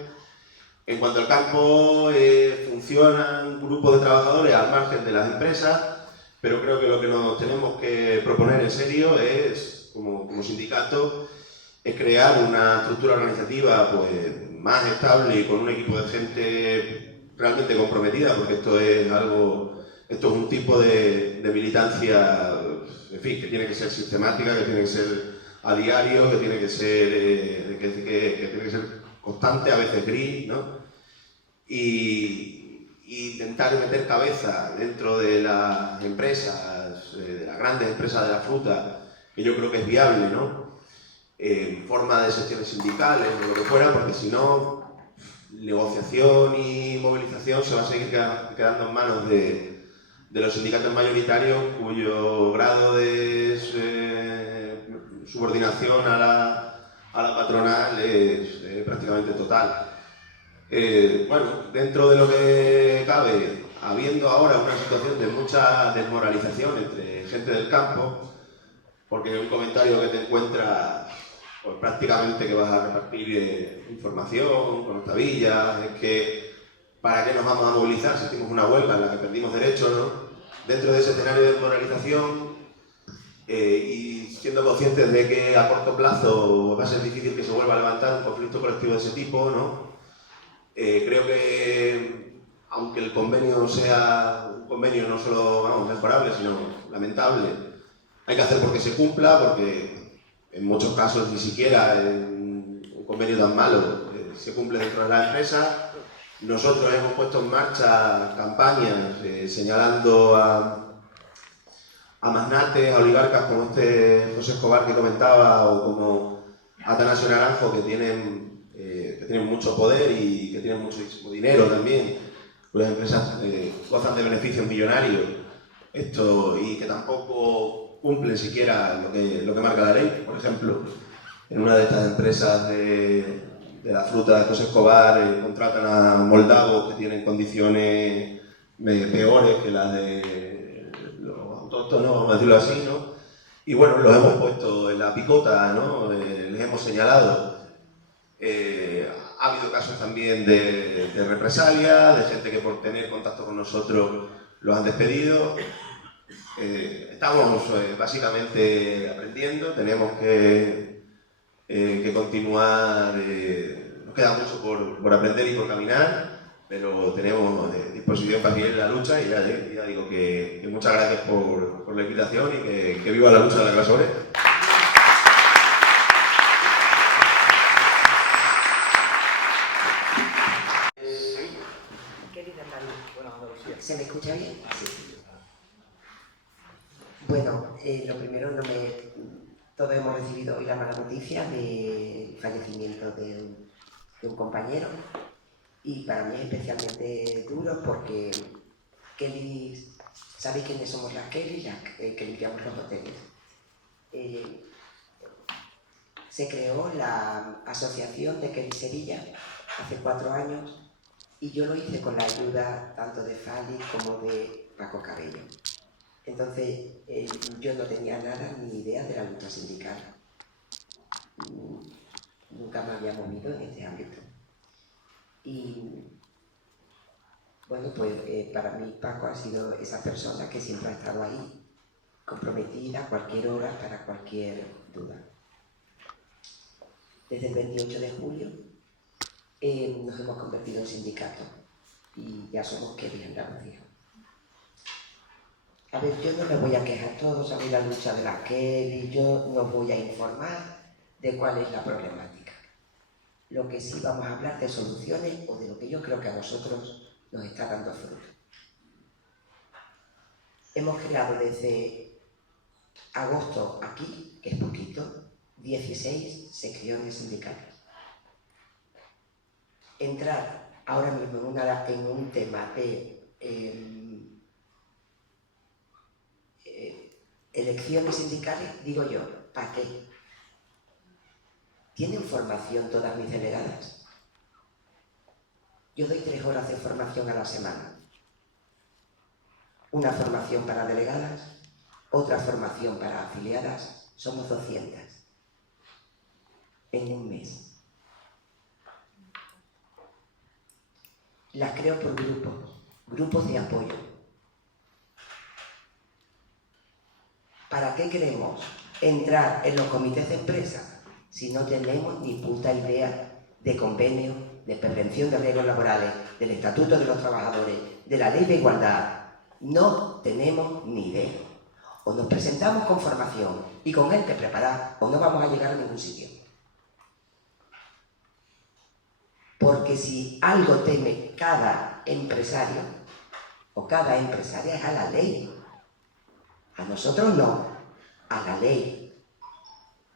En cuanto al campo, funcionan grupos de trabajadores al margen de las empresas, pero creo que lo que nos tenemos que proponer en serio es, como sindicato, es crear una estructura organizativa pues, más estable y con un equipo de gente realmente comprometida, porque esto es un tipo de militancia, en fin, que tiene que ser sistemática, que tiene que ser a diario, que tiene que ser constante, a veces gris, ¿no? Y intentar meter cabeza dentro de las empresas, de las grandes empresas de la fruta, que yo creo que es viable, ¿no? En forma de secciones sindicales o lo que fuera, porque si no, negociación y movilización se va a seguir quedando en manos de los sindicatos mayoritarios, cuyo grado de subordinación a la patronal es prácticamente total. Dentro de lo que cabe, habiendo ahora una situación de mucha desmoralización entre gente del campo, porque en un comentario que te encuentras pues prácticamente que vas a repartir información con tabillas, es que ¿para qué nos vamos a movilizar si hicimos una huelga en la que perdimos derechos, ¿no? Dentro de ese escenario de desmoralización y siendo conscientes de que a corto plazo va a ser difícil que se vuelva a levantar un conflicto colectivo de ese tipo, ¿no? Creo que aunque el convenio sea un convenio no solo mejorable, sino lamentable, hay que hacer porque se cumpla, porque en muchos casos ni siquiera en un convenio tan malo se cumple dentro de la empresa. Nosotros hemos puesto en marcha campañas señalando a magnates, a oligarcas como este José Escobar que comentaba, o como Atanasio Naranjo, que tienen mucho poder y que tienen muchísimo dinero también. Las empresas gozan de beneficios millonarios y que tampoco cumplen siquiera lo que marca la ley. Por ejemplo, en una de estas empresas de la fruta de José Escobar contratan a moldavos que tienen condiciones peores que las de los autóctonos, vamos a decirlo así, ¿no? Y bueno, los hemos puesto en la picota, ¿no? Les hemos señalado. Ha habido casos también de represalia, de gente que por tener contacto con nosotros los han despedido. Estamos básicamente aprendiendo, tenemos que continuar, nos queda mucho por aprender y por caminar, pero tenemos disposición para seguir la lucha y ya digo que muchas gracias por la invitación y que viva la lucha de la clase obrera. ¿Se me escucha bien? Sí. Bueno, lo primero, todos hemos recibido hoy la mala noticia del fallecimiento de un compañero y para mí es especialmente duro porque Kelly, ¿sabéis quiénes somos las Kelly? Las que limpiamos los hoteles. Se creó la asociación de Kelly Sevilla hace 4 años y yo lo hice con la ayuda tanto de Fali como de Paco Cabello. Entonces, yo no tenía nada ni idea de la lucha sindical. Nunca me había movido en este ámbito. Y, bueno, pues para mí Paco ha sido esa persona que siempre ha estado ahí, comprometida a cualquier hora para cualquier duda. Desde el 28 de julio nos hemos convertido en sindicato y ya somos Kelly Andalucía. A ver, yo no me voy a quejar, todos sabéis la lucha de la Kelly, yo no voy a informar de cuál es la problemática. Lo que sí vamos a hablar de soluciones o de lo que yo creo que a nosotros nos está dando fruto. Hemos creado desde agosto aquí, que es poquito, 16 secciones sindicales. Entrar ahora mismo en un tema de elecciones sindicales, digo yo, ¿para qué? ¿Tienen formación todas mis delegadas? Yo doy 3 horas de formación a la semana. Una formación para delegadas, otra formación para afiliadas, somos 200 en un mes. Las creo por grupos de apoyo. ¿Para qué queremos entrar en los comités de empresa si no tenemos ni puta idea de convenio, de prevención de riesgos laborales, del Estatuto de los Trabajadores, de la Ley de Igualdad? No tenemos ni idea. O nos presentamos con formación y con gente preparada o no vamos a llegar a ningún sitio. Porque si algo teme cada empresario o cada empresaria es a la ley. A nosotros no, a la ley.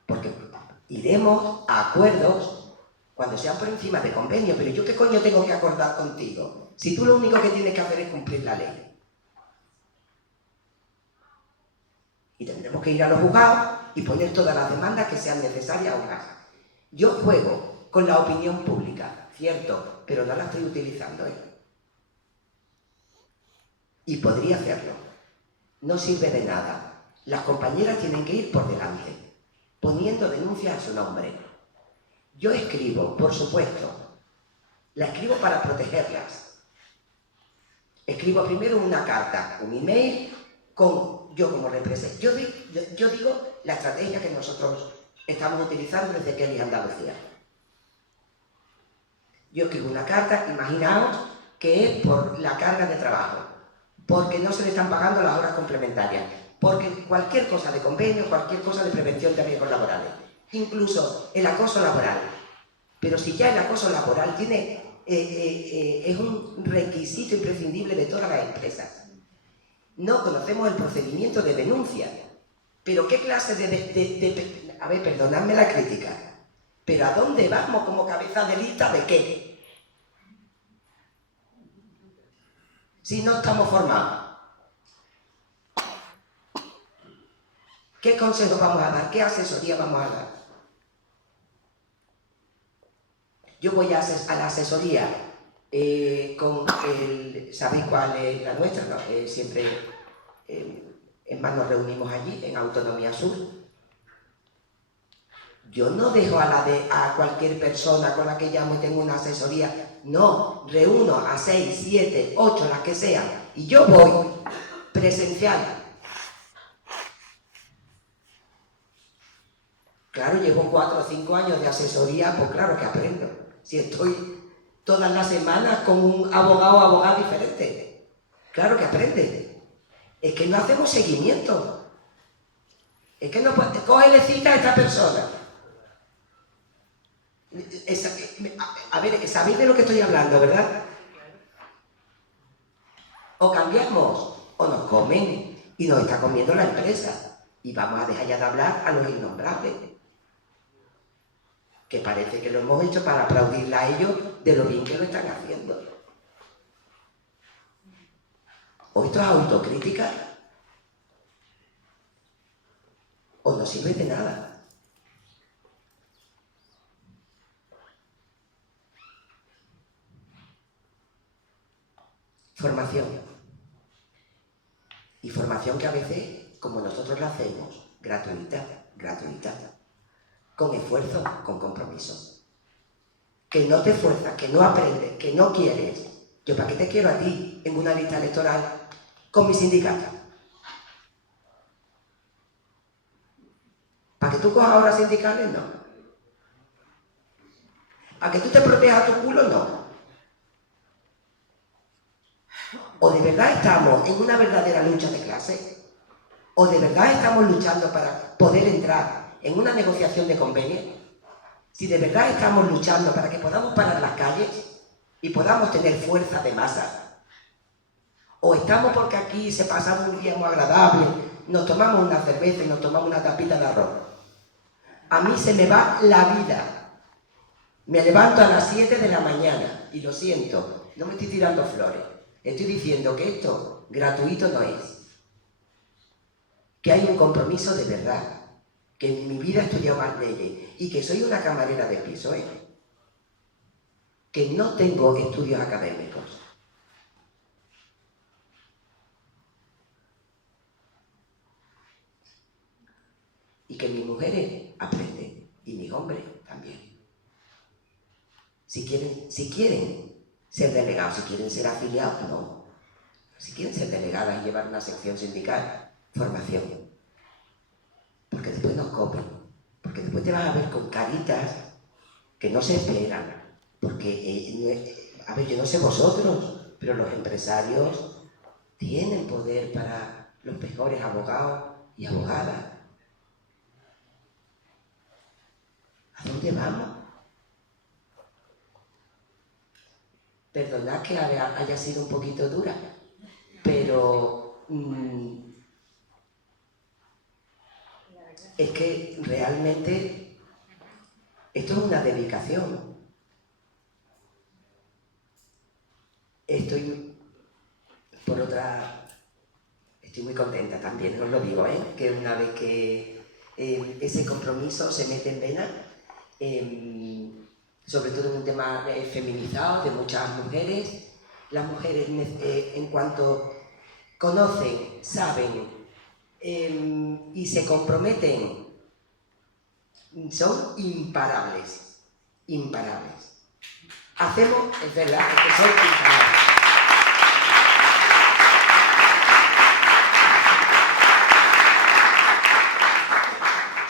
Porque iremos a acuerdos cuando sean por encima de convenio, pero ¿yo qué coño tengo que acordar contigo? Si tú lo único que tienes que hacer es cumplir la ley. Y tendremos que ir a los juzgados y poner todas las demandas que sean necesarias o más. Yo juego con la opinión pública, cierto, pero no la estoy utilizando, Y podría hacerlo. No sirve de nada. Las compañeras tienen que ir por delante, poniendo denuncias a su nombre. Yo escribo, por supuesto. La escribo para protegerlas. Escribo primero una carta, un email, yo como representante. Yo digo la estrategia que nosotros estamos utilizando desde Kelly Andalucía. Yo escribo una carta, imaginaos que es por la carga de trabajo, porque no se le están pagando las horas complementarias, porque cualquier cosa de convenio, cualquier cosa de prevención de riesgos laborales, incluso el acoso laboral. Pero si ya el acoso laboral es un requisito imprescindible de todas las empresas. No conocemos el procedimiento de denuncia, pero ¿qué clase a ver, perdonadme la crítica, pero ¿a dónde vamos como cabeza de lista de qué? Si no estamos formados. ¿Qué consejos vamos a dar? ¿Qué asesoría vamos a dar? Yo voy a la asesoría ¿sabéis cuál es la nuestra? ¿No? Siempre en más nos reunimos allí, en Autonomía Sur. Yo no dejo a cualquier persona con la que llamo y tengo una asesoría. No, reúno a 6, 7, 8, las que sean. Y yo voy presencial. Claro, llevo 4 o 5 años de asesoría, pues claro que aprendo. Si estoy todas las semanas con un abogado o abogada diferente. Claro que aprende. Es que no hacemos seguimiento. Es que no puede... Cógele cita a esta persona. A ver, sabéis de lo que estoy hablando, ¿verdad? O cambiamos, o nos comen, y nos está comiendo la empresa. Y vamos a dejar ya de hablar a los innombrables. Que parece que lo hemos hecho para aplaudirle a ellos de lo bien que lo están haciendo. ¿O esto es autocrítica? ¿O no sirve de nada? Formación. Y formación que a veces, como nosotros la hacemos, gratuita, con esfuerzo, con compromiso. Que no te esfuerzas, que no aprendes, que no quieres. ¿Yo para qué te quiero a ti en una lista electoral con mi sindicato? ¿Para que tú cojas horas sindicales? No. ¿A que tú te protejas tu culo? No. ¿O de verdad estamos en una verdadera lucha de clase? ¿O de verdad estamos luchando para poder entrar en una negociación de convenio? Si de verdad estamos luchando para que podamos parar las calles y podamos tener fuerza de masa, o estamos porque aquí se pasa un día muy agradable, nos tomamos una cerveza y nos tomamos una tapita de arroz. A mí se me va la vida. Me levanto a las 7 de la mañana y lo siento, no me estoy tirando flores. Estoy diciendo que esto gratuito no es. Que hay un compromiso de verdad. Que en mi vida he estudiado más leyes y que soy una camarera de piso, que no tengo estudios académicos. Y que mis mujeres aprenden y mis hombres también. Si quieren ser delegados, si quieren ser afiliados, no. Si quieren ser delegadas y llevar una sección sindical, formación. Porque después nos copian. Porque después te vas a ver con caritas que no se esperan. Porque, a ver, yo no sé vosotros, pero los empresarios tienen poder para los mejores abogados y abogadas. ¿A dónde vamos? Perdonad que haya sido un poquito dura, pero es que realmente esto es una dedicación. Estoy muy contenta también, os lo digo, que una vez que ese compromiso se mete en vena, sobre todo en un tema feminizado de muchas mujeres. Las mujeres, en cuanto conocen, saben y se comprometen, son imparables. Imparables. Es verdad, es que son imparables.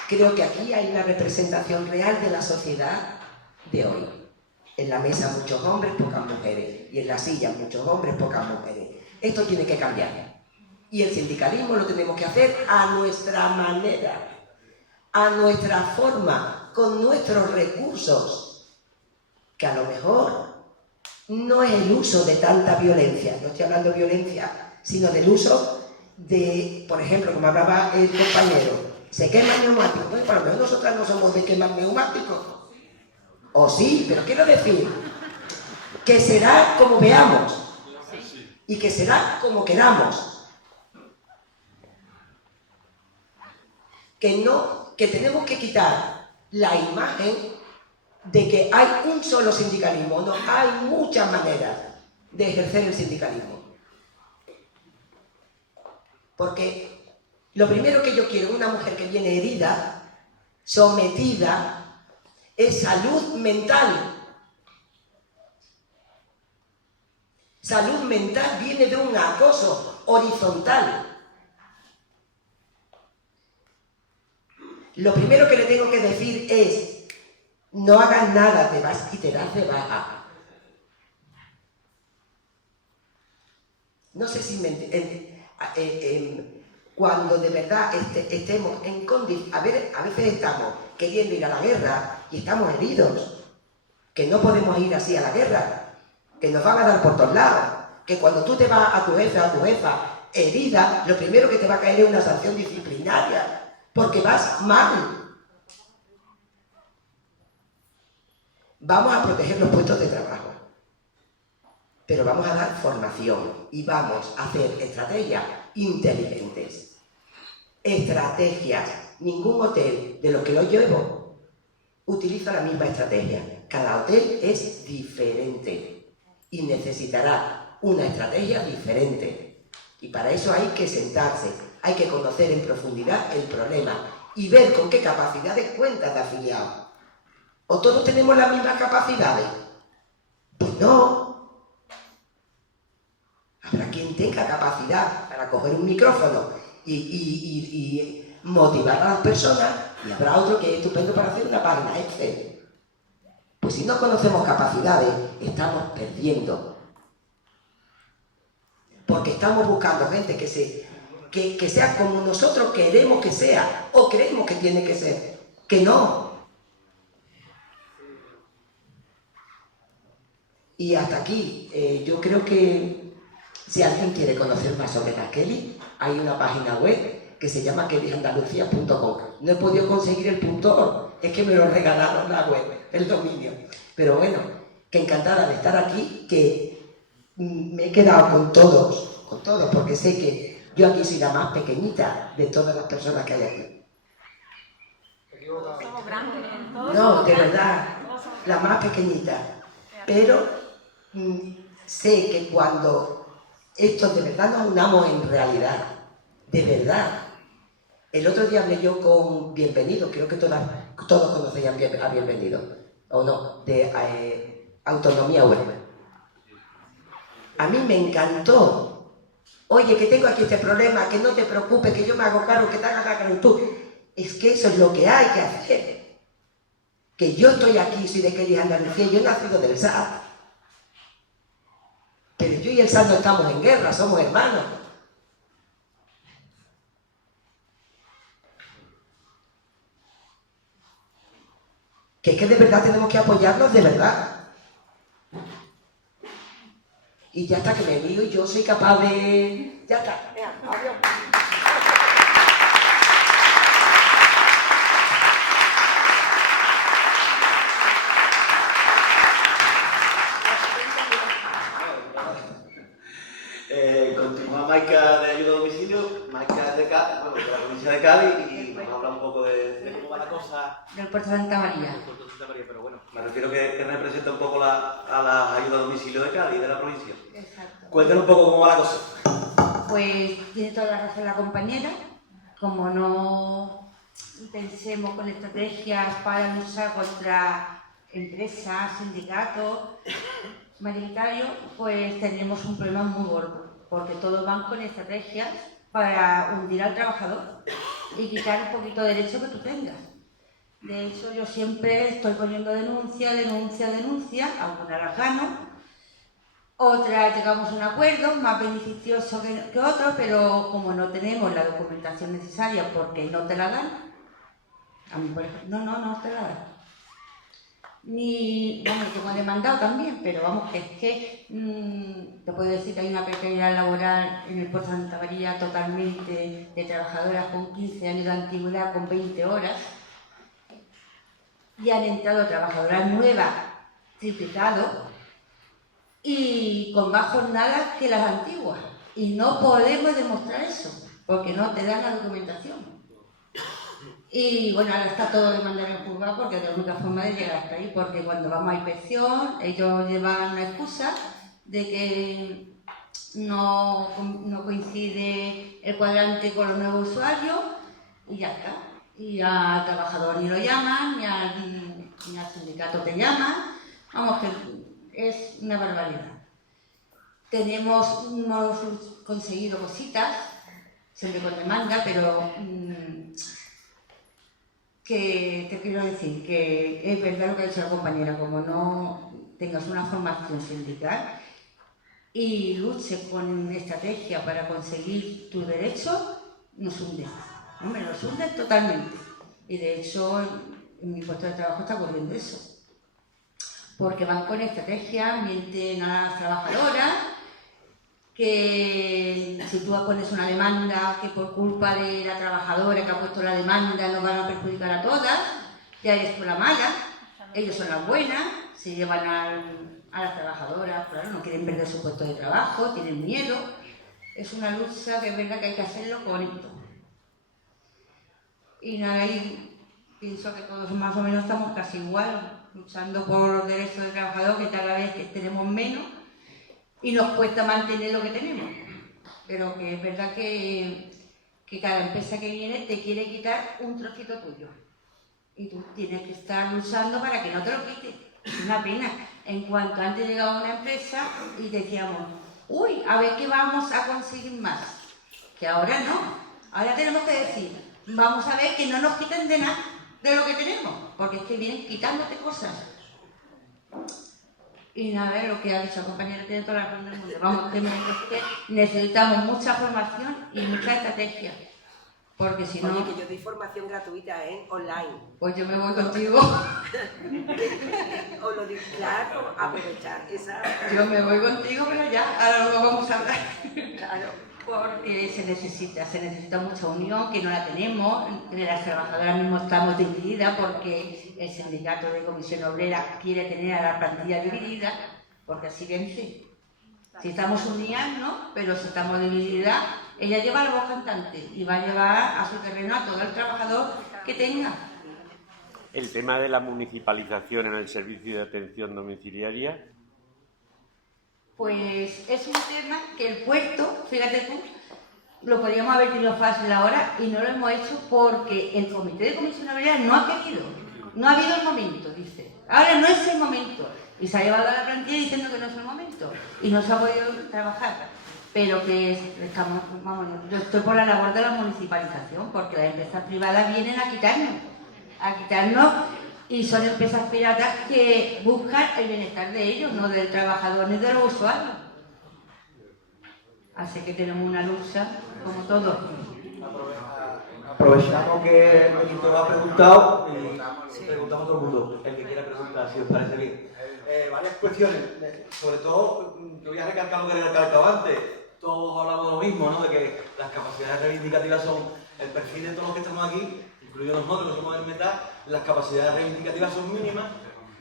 Creo que aquí hay una representación real de la sociedad de hoy. En la mesa muchos hombres, pocas mujeres. Y en la silla muchos hombres, pocas mujeres. Esto tiene que cambiar. Y el sindicalismo lo tenemos que hacer a nuestra manera, a nuestra forma, con nuestros recursos. Que a lo mejor no es el uso de tanta violencia. No estoy hablando de violencia, sino del uso de, por ejemplo, como hablaba el compañero, se queman neumáticos. Bueno, para lo mejor nosotras no somos de quemar neumáticos. O sí, pero quiero decir que será como veamos y que será como queramos. Que tenemos que quitar la imagen de que hay un solo sindicalismo. No, hay muchas maneras de ejercer el sindicalismo. Porque lo primero que yo quiero en una mujer que viene herida sometida, es salud mental. Salud mental viene de un acoso horizontal. Lo primero que le tengo que decir es: no hagas nada, te vas y te das de baja. No sé si cuando de verdad estemos en condiciones, a veces estamos queriendo ir a la guerra y estamos heridos, que no podemos ir así a la guerra, que nos van a dar por todos lados, que cuando tú te vas a tu jefe o a tu jefa herida, lo primero que te va a caer es una sanción disciplinaria, porque vas mal. Vamos a proteger los puestos de trabajo, pero vamos a dar formación y vamos a hacer estrategias inteligentes. Estrategias. Ningún hotel de los que lo llevo utiliza la misma estrategia. Cada hotel es diferente y necesitará una estrategia diferente. Y para eso hay que sentarse, hay que conocer en profundidad el problema y ver con qué capacidades cuentas de afiliado. ¿O todos tenemos las mismas capacidades? Pues no. Habrá quien tenga capacidad para coger un micrófono y motivar a las personas, y habrá otro que es estupendo para hacer una página Excel. Pues si no conocemos capacidades, estamos perdiendo. Porque estamos buscando gente que sea como nosotros queremos que sea, o creemos que tiene que ser. Que no. Y hasta aquí, yo creo que si alguien quiere conocer más sobre la Kelly, hay una página web que se llama kellyandalucia.com. No he podido conseguir el .org, es que me lo regalaron la web, el dominio. Pero bueno, que encantada de estar aquí, que me he quedado con todos, porque sé que yo aquí soy la más pequeñita de todas las personas que hay aquí. Somos grandes, ¿eh? No, de verdad, la más pequeñita. Pero sé que cuando estos de verdad nos unamos en realidad, de verdad. El otro día hablé yo con Bienvenido, creo que todos conocéis a Bienvenido, o no, de Autonomía Web. A mí me encantó. Oye, que tengo aquí este problema, que no te preocupes, que yo me hago cargo, que te hagas cargo tú. Es que eso es lo que hay que hacer. Que yo estoy aquí, soy de Kelly Andalucía, yo he nacido del SAT. Pero yo y el SAT no estamos en guerra, somos hermanos. Que es que de verdad tenemos que apoyarnos de verdad. Y ya está, que me lío y yo soy capaz de... Ya está, venga, adiós. Continúa Maica de ayuda a domicilio. Maica es de Cádiz, bueno, de la provincia de Cádiz, y vamos a hablar un poco de cómo va la cosa Del Puerto de Santa María. en el puerto de Santa María, pero bueno, me refiero que representa un poco a las ayudas a domicilio de Cádiz, de la provincia. Exacto. Cuéntanos un poco cómo va la cosa. Pues tiene toda la razón la compañera. Como no pensemos con estrategias para luchar contra empresas, sindicatos, mayoritarios, pues tenemos un problema muy gordo, porque todos van con estrategias para hundir al trabajador y quitar un poquito de derecho que tú tengas. De hecho, yo siempre estoy poniendo denuncia, algunas las gano, otras llegamos a un acuerdo más beneficioso que otro, pero como no tenemos la documentación necesaria porque no te la dan, a mí por ejemplo, no te la dan. Ni, bueno, tengo demandado también, pero vamos, que es que te puedo decir que hay una precariedad laboral en el Puerto de Santa María totalmente de trabajadoras con 15 años de antigüedad, con 20 horas, y han entrado trabajadoras nuevas, triplicado, y con más jornadas que las antiguas. Y no podemos demostrar eso, porque no te dan la documentación. Y bueno, ahora está todo demandado en juzgado porque es la única forma de llegar hasta ahí, porque cuando vamos a inspección, ellos llevan una excusa de que no coincide el cuadrante con los nuevos usuarios y ya está. y al trabajador ni lo llaman, ni al sindicato te llaman. Vamos, que es una barbaridad. Hemos conseguido cositas, siempre con demanda, pero que te quiero decir que es verdad lo que ha dicho la compañera, como no tengas una formación sindical y luches con estrategia para conseguir tu derecho, nos hunden. Hombre, nos hunden totalmente. Y de hecho, en mi puesto de trabajo está ocurriendo eso. Porque van con estrategia, mienten a las trabajadoras, que si tú pones una demanda que por culpa de la trabajadora que ha puesto la demanda nos van a perjudicar a todas, ya eres tú la mala, ellos son las buenas, se llevan a las trabajadoras, claro, no quieren perder su puesto de trabajo, tienen miedo. Es una lucha que es verdad que hay que hacerlo con esto. Y nada, y pienso que todos más o menos estamos casi igual, luchando por los derechos del trabajador, que cada vez que tenemos menos y nos cuesta mantener lo que tenemos. Pero que es verdad que cada empresa que viene te quiere quitar un trocito tuyo. Y tú tienes que estar luchando para que no te lo quite. Es una pena. En cuanto antes llegaba una empresa y decíamos, uy, a ver qué vamos a conseguir más. Que ahora no. Ahora tenemos que decir, vamos a ver que no nos quiten de nada de lo que tenemos. Porque es que vienen quitándote cosas. Y nada, lo que ha dicho el compañero tiene toda la razón del mundo. Vamos, que necesitamos mucha formación y mucha estrategia. Porque si no... Oye, que yo doy formación gratuita, online. Pues yo me voy contigo. Os lo digo, claro, aprovechar esa... Yo me voy contigo, pero ya, ahora lo vamos a hablar. Claro. Porque se necesita mucha unión, que no la tenemos. Las trabajadoras mismo estamos divididas porque el sindicato de Comisión Obrera quiere tener a la plantilla dividida, porque así vence. Si estamos unidas, ¿no? Pero si estamos divididas, ella lleva la voz cantante y va a llevar a su terreno a todo el trabajador que tenga. El tema de la municipalización en el servicio de atención domiciliaria. Pues es un tema que el puesto, fíjate tú, lo podríamos haber tenido fácil ahora y no lo hemos hecho porque el Comité de Comisión Obrera no ha querido, no ha habido el momento, dice. Ahora no es el momento. Y se ha llevado a la plantilla diciendo que no es el momento y no se ha podido trabajar. Pero que estamos, vamos, yo estoy por la labor de la municipalización porque las empresas privadas vienen a quitarnos y son empresas piratas que buscan el bienestar de ellos, no del trabajador ni de los usuarios. Así que tenemos una lucha, como todos. Aprovechamos que el ministro lo ha preguntado y preguntamos a todo el mundo, el que quiera preguntar, si os parece bien. Varias cuestiones, sobre todo, yo voy a recalcar lo que he recalcado antes. Todos hablamos de lo mismo, ¿no? De que las capacidades reivindicativas son el perfil de todos los que estamos aquí, incluidos nosotros que somos del metal, las capacidades reivindicativas son mínimas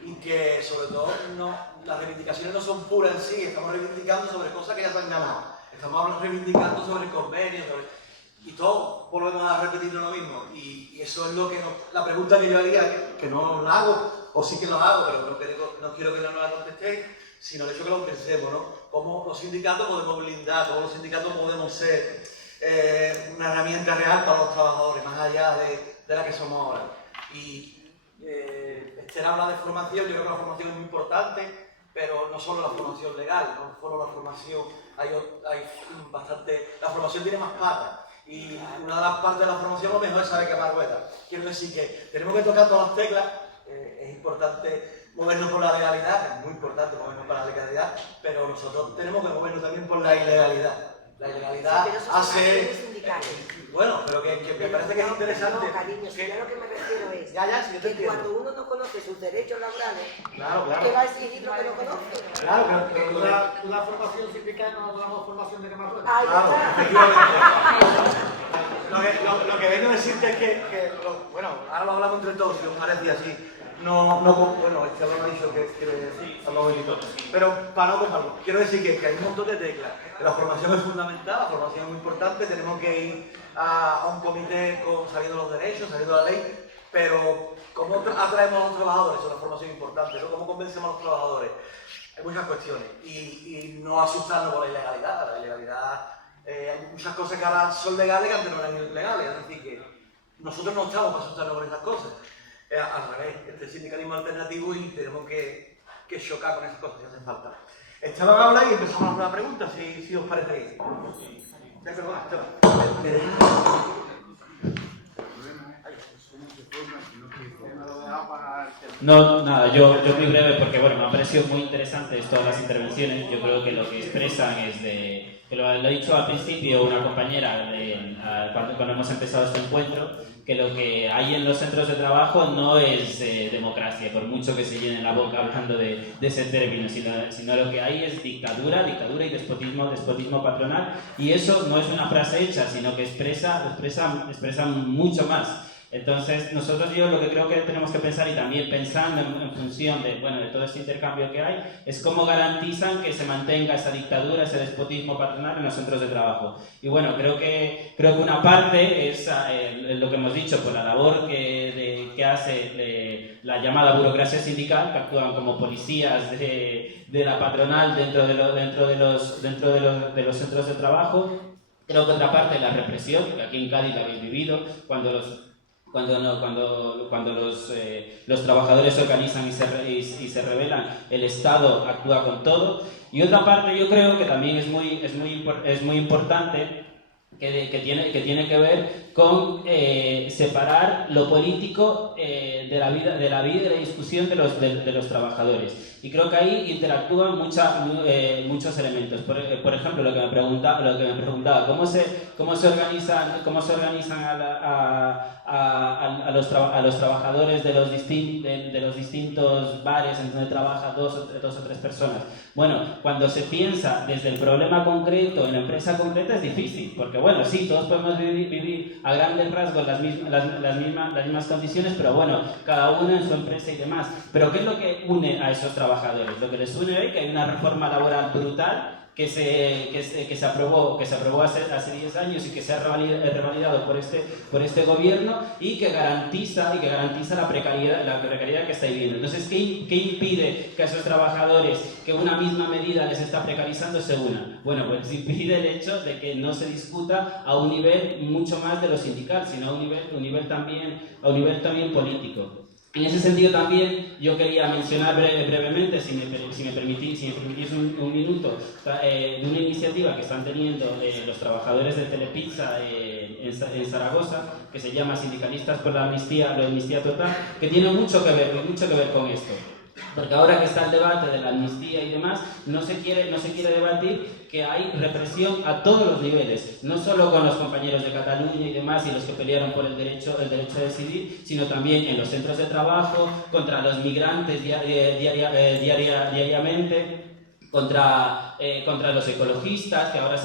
y que sobre todo las reivindicaciones no son puras en sí, estamos reivindicando sobre cosas que ya se han ganado, estamos reivindicando sobre convenios, y todos volvemos a repetir lo mismo y eso es lo que la pregunta que yo haría, que no la hago, o sí que lo hago, pero no quiero que no la contestéis, sino el hecho que lo pensemos, ¿no? Cómo los sindicatos podemos blindar, cómo los sindicatos podemos ser una herramienta real para los trabajadores, más allá de la que somos ahora. Y Esther habla de formación, yo creo que la formación es muy importante, pero no solo la formación legal, no solo la formación, hay bastante, la formación tiene más patas. Y una de las partes de la formación a lo mejor es saber quemar ruedas. Quiero decir que tenemos que tocar todas las teclas, es importante movernos por la legalidad, es muy importante movernos por la legalidad, pero nosotros tenemos que movernos también por la ilegalidad. La ilegalidad hace... bueno, pero que me parece que es interesante. No, cariño, si yo lo que me refiero es si yo te que cuando uno no conoce sus derechos laborales, claro. ¿qué va a exigir lo que no conoce? Claro, pero una formación sindical no hablamos formación de quemar ruedas. Ahí claro, efectivamente. Lo que vengo a decirte es que bueno, ahora lo hablamos entre todos, si os parece así. Bueno, este lo ha dicho que hablamos un poquito. Pero para no cojarlo, quiero decir que hay un montón de teclas. Que la formación es fundamental, la formación es muy importante, tenemos que ir a un comité sabiendo los derechos, sabiendo la ley, pero ¿cómo atraemos a los trabajadores? Eso es la formación importante, ¿no? ¿Cómo convencemos a los trabajadores? Hay muchas cuestiones y no asustarnos por la ilegalidad. La ilegalidad, hay muchas cosas que ahora son legales que antes no eran legales, es decir, que nosotros no estamos para asustarnos con esas cosas. Al revés, este sindicalismo alternativo y tenemos que chocar con esas cosas que hacen falta. Esteban habla y empezamos a hacer una pregunta, si os parece bien. Ya, perdona, Esteban. No, nada, yo muy breve porque bueno, me ha parecido muy interesante todas las intervenciones. Yo creo que lo que expresan es que lo he dicho al principio una compañera cuando hemos empezado este encuentro, que lo que hay en los centros de trabajo no es democracia, por mucho que se llenen la boca hablando de ese término, sino lo que hay es dictadura y despotismo patronal, y eso no es una frase hecha, sino que expresa mucho más. Entonces, yo lo que creo que tenemos que pensar, y también pensando en función de todo este intercambio que hay, es cómo garantizan que se mantenga esa dictadura, ese despotismo patronal en los centros de trabajo. Y bueno, creo que una parte es lo que hemos dicho, por la labor que hace la llamada burocracia sindical, que actúan como policías de la patronal dentro de los centros de trabajo. Creo que otra parte es la represión, que aquí en Cádiz la habéis vivido, cuando los trabajadores se organizan y se rebelan, el Estado actúa con todo. Y otra parte yo creo que también es muy importante, que tiene que ver con separar lo político de la vida y de la discusión de los trabajadores. Y creo que ahí interactúan muchos elementos. Por ejemplo, lo que me preguntaba, ¿cómo se organizan a los trabajadores de los distintos bares en donde trabajan dos o tres personas? Bueno, cuando se piensa desde el problema concreto en la empresa concreta es difícil, porque bueno, sí, todos podemos vivir a grandes rasgos las mismas condiciones, pero bueno, cada uno en su empresa y demás. Pero ¿qué es lo que une a esos trabajadores? Lo que les une es que hay una reforma laboral brutal que se aprobó hace 10 años y que se ha revalidado por este gobierno, y que garantiza la precariedad que está viviendo. Entonces, ¿qué impide que a esos trabajadores, que una misma medida les está precarizando, se unan? Bueno, pues impide el hecho de que no se discuta a un nivel mucho más de lo sindical, sino a un nivel también político. En ese sentido también yo quería mencionar brevemente, si me permitís un minuto, de una iniciativa que están teniendo los trabajadores de Telepizza en Zaragoza, que se llama Sindicalistas por la Amnistía Total, que tiene mucho que ver con esto. Porque ahora que está el debate de la amnistía y demás, no se quiere debatir que hay represión a todos los niveles, no solo con los compañeros de Cataluña y demás y los que pelearon por el derecho a decidir, sino también en los centros de trabajo, contra los migrantes diariamente, contra los ecologistas, que ahora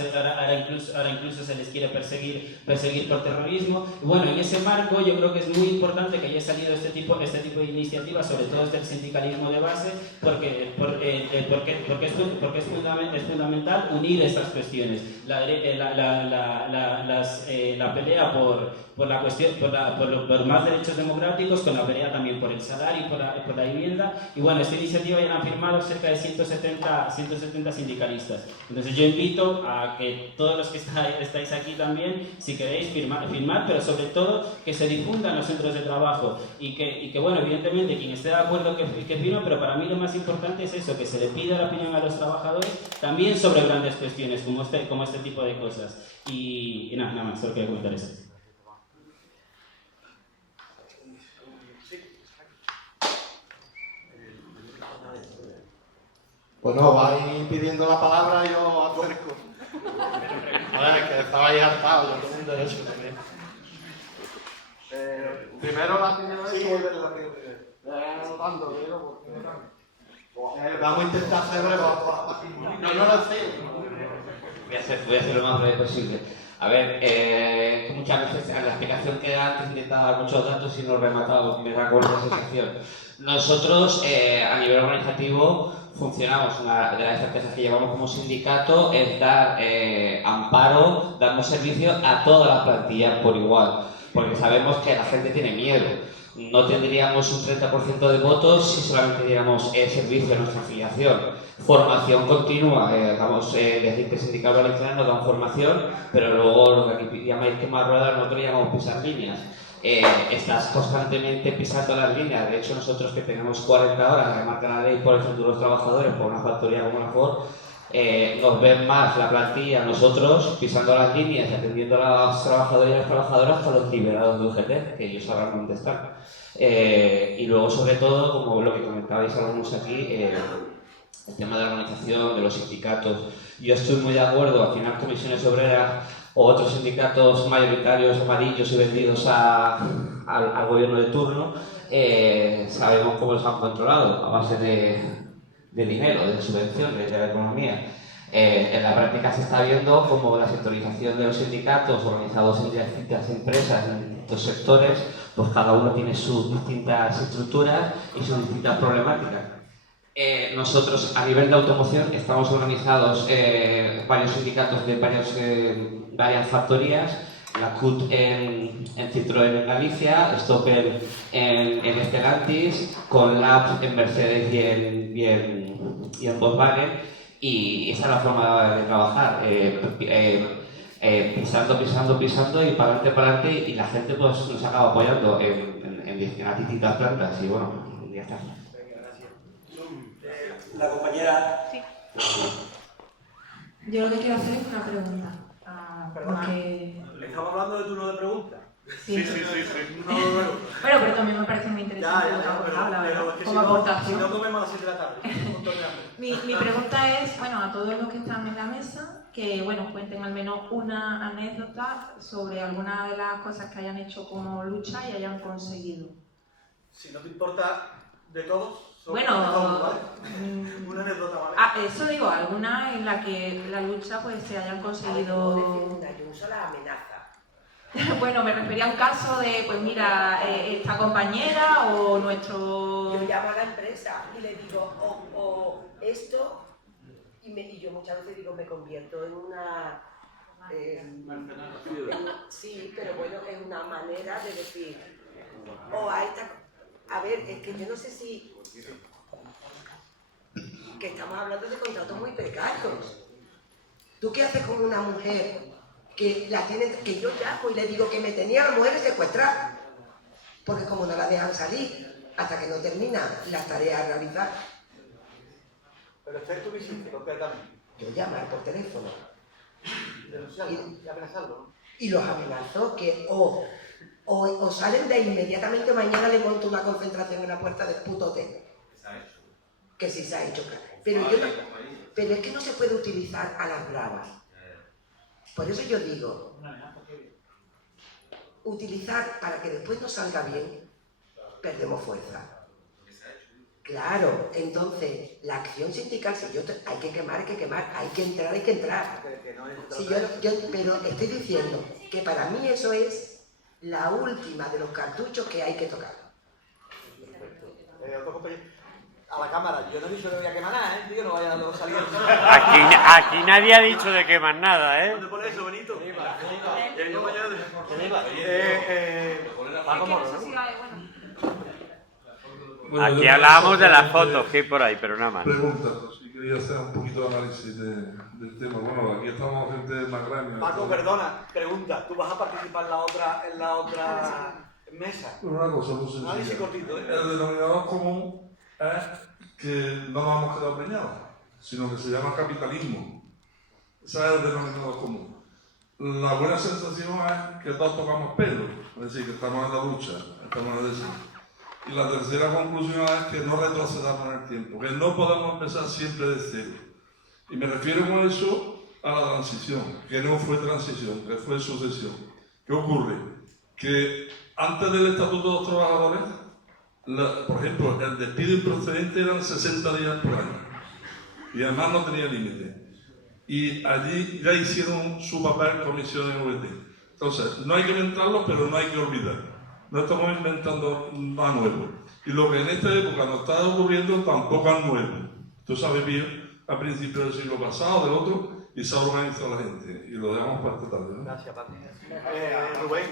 incluso se les quiere perseguir por terrorismo. Y bueno, en ese marco yo creo que es muy importante que haya salido este tipo de iniciativas, sobre todo desde el sindicalismo de base, porque es fundamental unir estas cuestiones. La pelea por más derechos democráticos, con la pelea también por el salario y por la vivienda. Y bueno, esta iniciativa ya la han firmado cerca de 170 sindicalistas. Entonces yo invito a que todos los que estáis aquí también, si queréis firmar, pero sobre todo que se difundan los centros de trabajo y que bueno, evidentemente quien esté de acuerdo que firme, pero para mí lo más importante es eso, que se le pida la opinión a los trabajadores también sobre grandes cuestiones como este tipo de cosas. Y nada más, solo quería comentar eso. Bueno, vais pidiendo la palabra y yo acerco. A ver, que estabais hartados, yo tengo un derecho también. Primero la primera vez que volver la primera vez. Vamos a intentar hacer breve. No lo sé. Voy a hacer lo más breve posible. A ver, muchas veces en la explicación que antes he intentado dar muchos datos y no he rematado, me da con esa sensación. Nosotros, a nivel organizativo, funcionamos. Una de las estrategias que llevamos como sindicato es dar amparo, damos servicio a toda la plantilla por igual, porque sabemos que la gente tiene miedo. No tendríamos un 30% de votos si solamente diéramos servicio a nuestra afiliación. Formación continua, desde Intersindical Valenciano nos dan formación, pero luego lo que aquí llamáis quemar ruedas, nosotros llamamos pisar líneas. estás constantemente pisando las líneas. De hecho, nosotros que tenemos 40 horas, que marca la ley por el Estatuto de los Trabajadores, por una factoría como la Ford, nos ven más la plantilla, nosotros pisando las líneas y atendiendo a los trabajadores y las trabajadoras con los liberados de UGT, que ellos sabrán dónde están. Y luego, sobre todo, como lo que comentabais algunos aquí, el tema de la organización, de los sindicatos. Yo estoy muy de acuerdo, al final Comisiones Obreras o otros sindicatos mayoritarios, amarillos y vendidos al gobierno de turno, sabemos cómo los han controlado, a base de dinero, de subvención, de la economía. En la práctica se está viendo como la sectorización de los sindicatos organizados en distintas empresas, en distintos sectores, pues cada uno tiene sus distintas estructuras y sus distintas problemáticas. Nosotros, a nivel de automoción, estamos organizados varios sindicatos de varias factorías, la CUT en Citroën en Galicia, Stoppel en Stellantis, con Labs en Mercedes y en Volkswagen, y esa es la forma de trabajar, pisando y para adelante, y la gente pues nos acaba apoyando en las distintas plantas, y bueno, ya está. La compañera... Sí. Yo lo que quiero hacer es una pregunta. Porque... ¿Estamos hablando de turno de preguntas? Sí. No. Bueno, pero también me parece muy interesante lo que habla, pero es que como aportación. Si no comemos a las 7 de la tarde. Mi pregunta es, bueno, a todos los que están en la mesa, que bueno, cuenten al menos una anécdota sobre alguna de las cosas que hayan hecho como lucha y hayan conseguido. Si no te importa, de todos. Bueno, ¿vale? Una anécdota, ¿vale? Eso digo, alguna en la que la lucha pues se hayan conseguido... Yo uso la amenaza. Bueno, me refería a un caso de, pues mira, esta compañera o nuestro... Yo llamo a la empresa y le digo, o esto, y yo muchas veces digo, me convierto en una... sí, pero bueno, es una manera de decir, o a esta... A ver, es que yo no sé si... Que estamos hablando de contratos muy precarios. ¿Tú qué haces con una mujer que yo llamo y le digo que me tenía a la mujer secuestrada? Porque como no la dejan salir hasta que no termina las tareas a realizar. Pero tú qué hiciste concretamente. Yo llamar por teléfono. Denunciarlo y amenazarlo, ¿no? Y los amenazo que o salen de inmediatamente, mañana le monto una concentración en la puerta del puto hotel. Que sí se ha hecho. Pero es que no se puede utilizar a las bravas. Por eso yo digo, utilizar para que después nos salga bien, perdemos fuerza. Claro, entonces, la acción sindical, si hay que quemar, hay que entrar. Pero estoy diciendo que para mí eso es la última de los cartuchos que hay que tocar. A la cámara, yo no he dicho que voy a quemar nada, tío, no vaya a salir. Aquí nadie ha dicho de quemar nada, ¿eh? ¿Dónde pone eso, Benito? Aquí hablábamos de las fotos que hay por ahí, pero nada más. Pregunta, si quería hacer un poquito de análisis del tema. Bueno, aquí estamos gente más grande. Paco, perdona, pregunta, ¿tú vas a participar en la otra mesa? Bueno, una cosa muy sencilla. Análisis cortito, El denominador común es que no nos hemos quedado preñados, sino que se llama capitalismo. Ese es el denominador común. La buena sensación es que todos tocamos pelo, es decir, que estamos en la lucha, estamos en el deseo. Y la tercera conclusión es que no retrocedamos en el tiempo, que no podemos empezar siempre de cero. Y me refiero con eso a la transición, que no fue transición, que fue sucesión. ¿Qué ocurre? Que antes del Estatuto de los Trabajadores, por ejemplo, el despido improcedente eran 60 días por año. Y además no tenía límite. Y allí ya hicieron su papel comisiones VT. Entonces, no hay que inventarlo, pero no hay que olvidar. No estamos inventando nada nuevo. Y lo que en esta época nos está ocurriendo tampoco es nuevo. Esto se ha vivido a principios del siglo pasado, del otro, y se ha organizado la gente. Y lo dejamos para esta tarde, ¿no? Gracias, Paco. Rubén.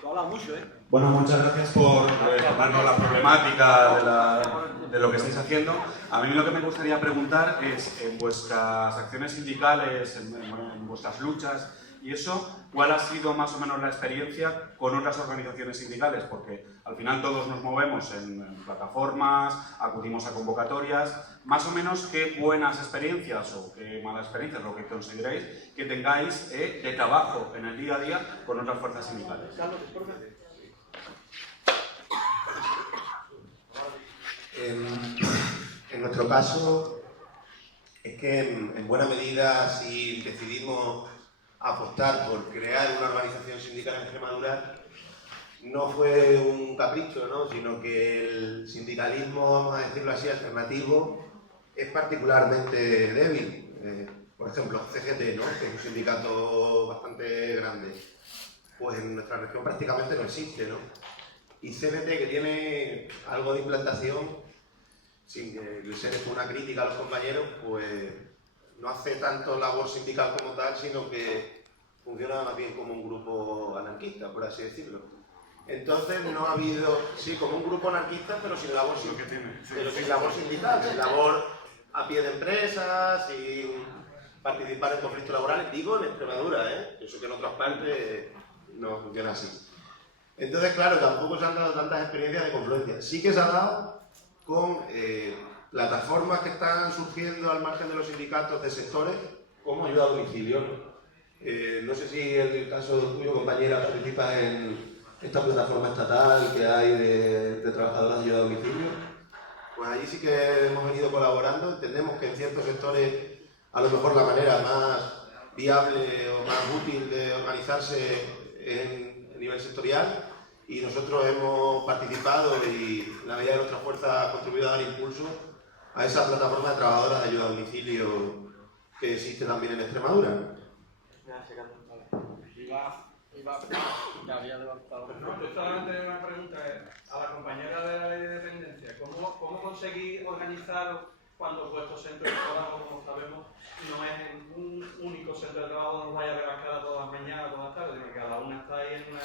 Tú hablas mucho, ¿eh? Bueno, muchas gracias por contarnos la problemática de lo que estáis haciendo. A mí lo que me gustaría preguntar es, en vuestras acciones sindicales, en vuestras luchas Y eso, ¿cuál ha sido más o menos la experiencia con otras organizaciones sindicales? Porque al final todos nos movemos en plataformas, acudimos a convocatorias. Más o menos, ¿qué buenas experiencias o qué malas experiencias, lo que consideréis, que tengáis de trabajo en el día a día con otras fuerzas sindicales? En nuestro caso, es que en buena medida, si decidimos apostar por crear una organización sindical en Extremadura, no fue un capricho, ¿no? Sino que el sindicalismo, vamos a decirlo así, alternativo, es particularmente débil. Por ejemplo, CGT, ¿no? Que es un sindicato bastante grande, pues en nuestra región prácticamente no existe, ¿no? Y CBT, que tiene algo de implantación, sin que se dé una crítica a los compañeros, pues no hace tanto labor sindical como tal, sino que funciona más bien como un grupo anarquista, por así decirlo. Entonces no ha habido, sí, como un grupo anarquista, pero sin labor sindical, sin labor a pie de empresa, sin participar en conflictos laborales, digo en Extremadura, ¿eh? Eso que en otras partes no funciona así. Entonces, claro, tampoco se han dado tantas experiencias de confluencia. Sí que se ha dado con plataformas que están surgiendo al margen de los sindicatos de sectores, como ayuda a domicilio. No sé si en el caso tuyo, compañera, participas en esta plataforma estatal que hay de trabajadoras de ayuda a domicilio. Pues allí sí que hemos venido colaborando. Entendemos que en ciertos sectores a lo mejor la manera más viable o más útil de organizarse en nivel sectorial, y nosotros hemos participado y la medida de nuestra fuerza ha contribuido a dar impulso a esa plataforma de trabajadoras de ayuda a domicilio que existe también en Extremadura. Yo solamente una pregunta a la compañera de la ley de dependencia. ¿Cómo conseguir organizar cuando vuestro centro de trabajo, como sabemos, no es un único centro de trabajo donde os vaya a ver las caras todas las mañanas, todas las tardes, sino que cada una está ahí en una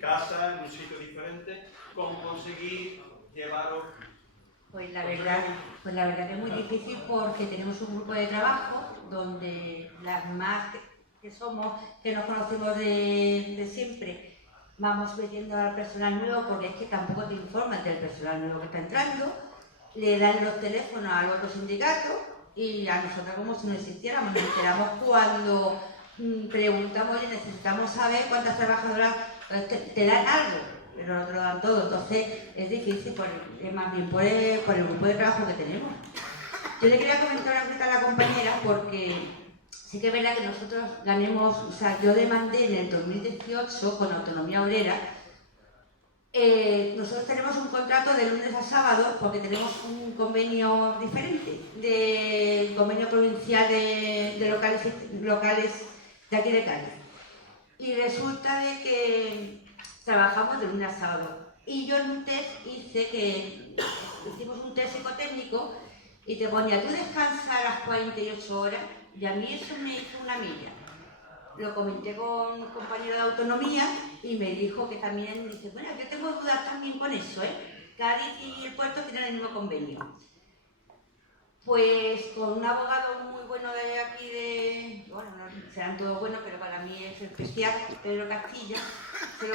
casa, en un sitio diferente? ¿Cómo conseguir llevaros? Pues la verdad que es muy difícil, porque tenemos un grupo de trabajo donde las más que somos, que nos conocemos de siempre, vamos metiendo al personal nuevo, porque es que tampoco te informan del personal nuevo que está entrando, le dan los teléfonos al otro sindicato y a nosotros como si no existiéramos. Nos enteramos cuando preguntamos y necesitamos saber cuántas trabajadoras te dan algo, pero no te lo dan todo. Entonces es difícil, más bien por el grupo de trabajo que tenemos. Yo le quería comentar una cosa a la compañera, porque sí que es verdad que nosotros ganemos, o sea, yo demandé en el 2018 con Autonomía Obrera. Nosotros tenemos un contrato de lunes a sábado porque tenemos un convenio diferente del convenio provincial de locales de aquí de Cádiz. Y resulta de que trabajamos de lunes a sábado. Y yo en un test hicimos un test psicotécnico y te ponía, tú descansas a las 48 horas, y a mí eso me hizo una milla. Lo comenté con un compañero de Autonomía y me dijo que también, dice, bueno, yo tengo dudas también con eso, ¿eh? Cádiz y el puerto tienen el mismo convenio. Pues con un abogado muy bueno de aquí bueno, no serán todos buenos, pero para mí es especial, Pedro Castilla, se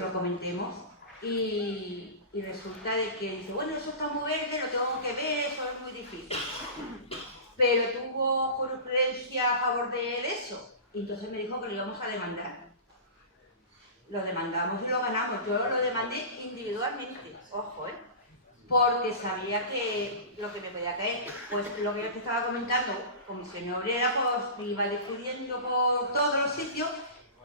lo comentemos. Y resulta de que dice, bueno, eso está muy verde, lo tengo que ver, eso es muy difícil. Pero tuvo jurisprudencia a favor de eso. Y entonces me dijo que lo íbamos a demandar. Lo demandamos y lo ganamos. Yo lo demandé individualmente, ojo, porque sabía que lo que me podía caer. Pues lo que yo te estaba comentando, Comisión Obrera, pues iba difundiendo por todos los sitios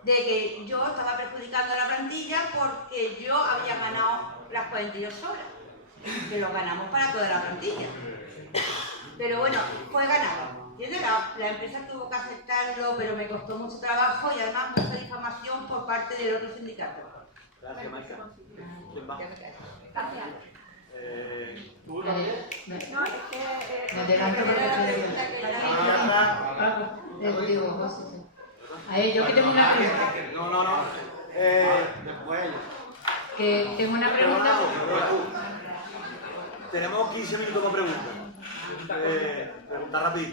de que yo estaba perjudicando a la plantilla porque yo había ganado las 42 horas. Que lo ganamos para toda la plantilla. Pero bueno, fue ganado. La empresa tuvo que aceptarlo, pero me costó mucho trabajo y además mucha difamación por parte del otro sindicato. Gracias, Maika. Gracias. ¿Tú también? No, es que... Me adelanto porque digo, José. A ver, yo que tengo una pregunta. No. Después. Que tengo una pregunta. Tenemos 15 minutos con preguntas. Pregunta rápido.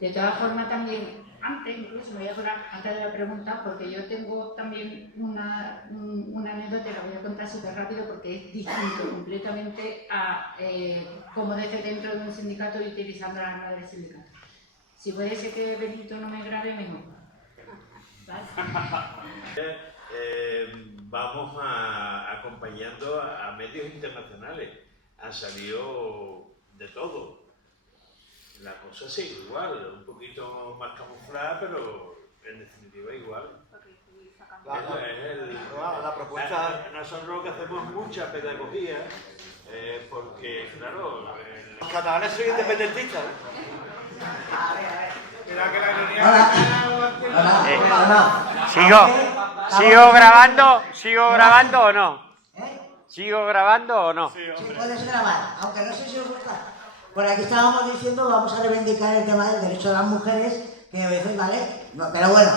De todas formas, también antes, incluso me voy a acordar antes de la pregunta, porque yo tengo también una anécdota, la voy a contar súper rápido porque es distinto completamente a cómo desde dentro de un sindicato y utilizando la arma del sindicato. Si puede ser que Benito no me grabe, mejor. ¿Vale? Vamos acompañando a medios internacionales. Han salido de todo. La cosa sigue igual, un poquito más camuflada, pero en definitiva igual. La propuesta... Nosotros lo que hacemos es mucha pedagogía, porque, claro... Los catalanes son independentistas. ¿Sigo grabando o no? ¿Sigo grabando o no? Sí, puedes grabar, aunque no sé si os gusta. Por aquí estábamos diciendo, vamos a reivindicar el tema del derecho de las mujeres, que a veces, ¿vale? No, pero bueno,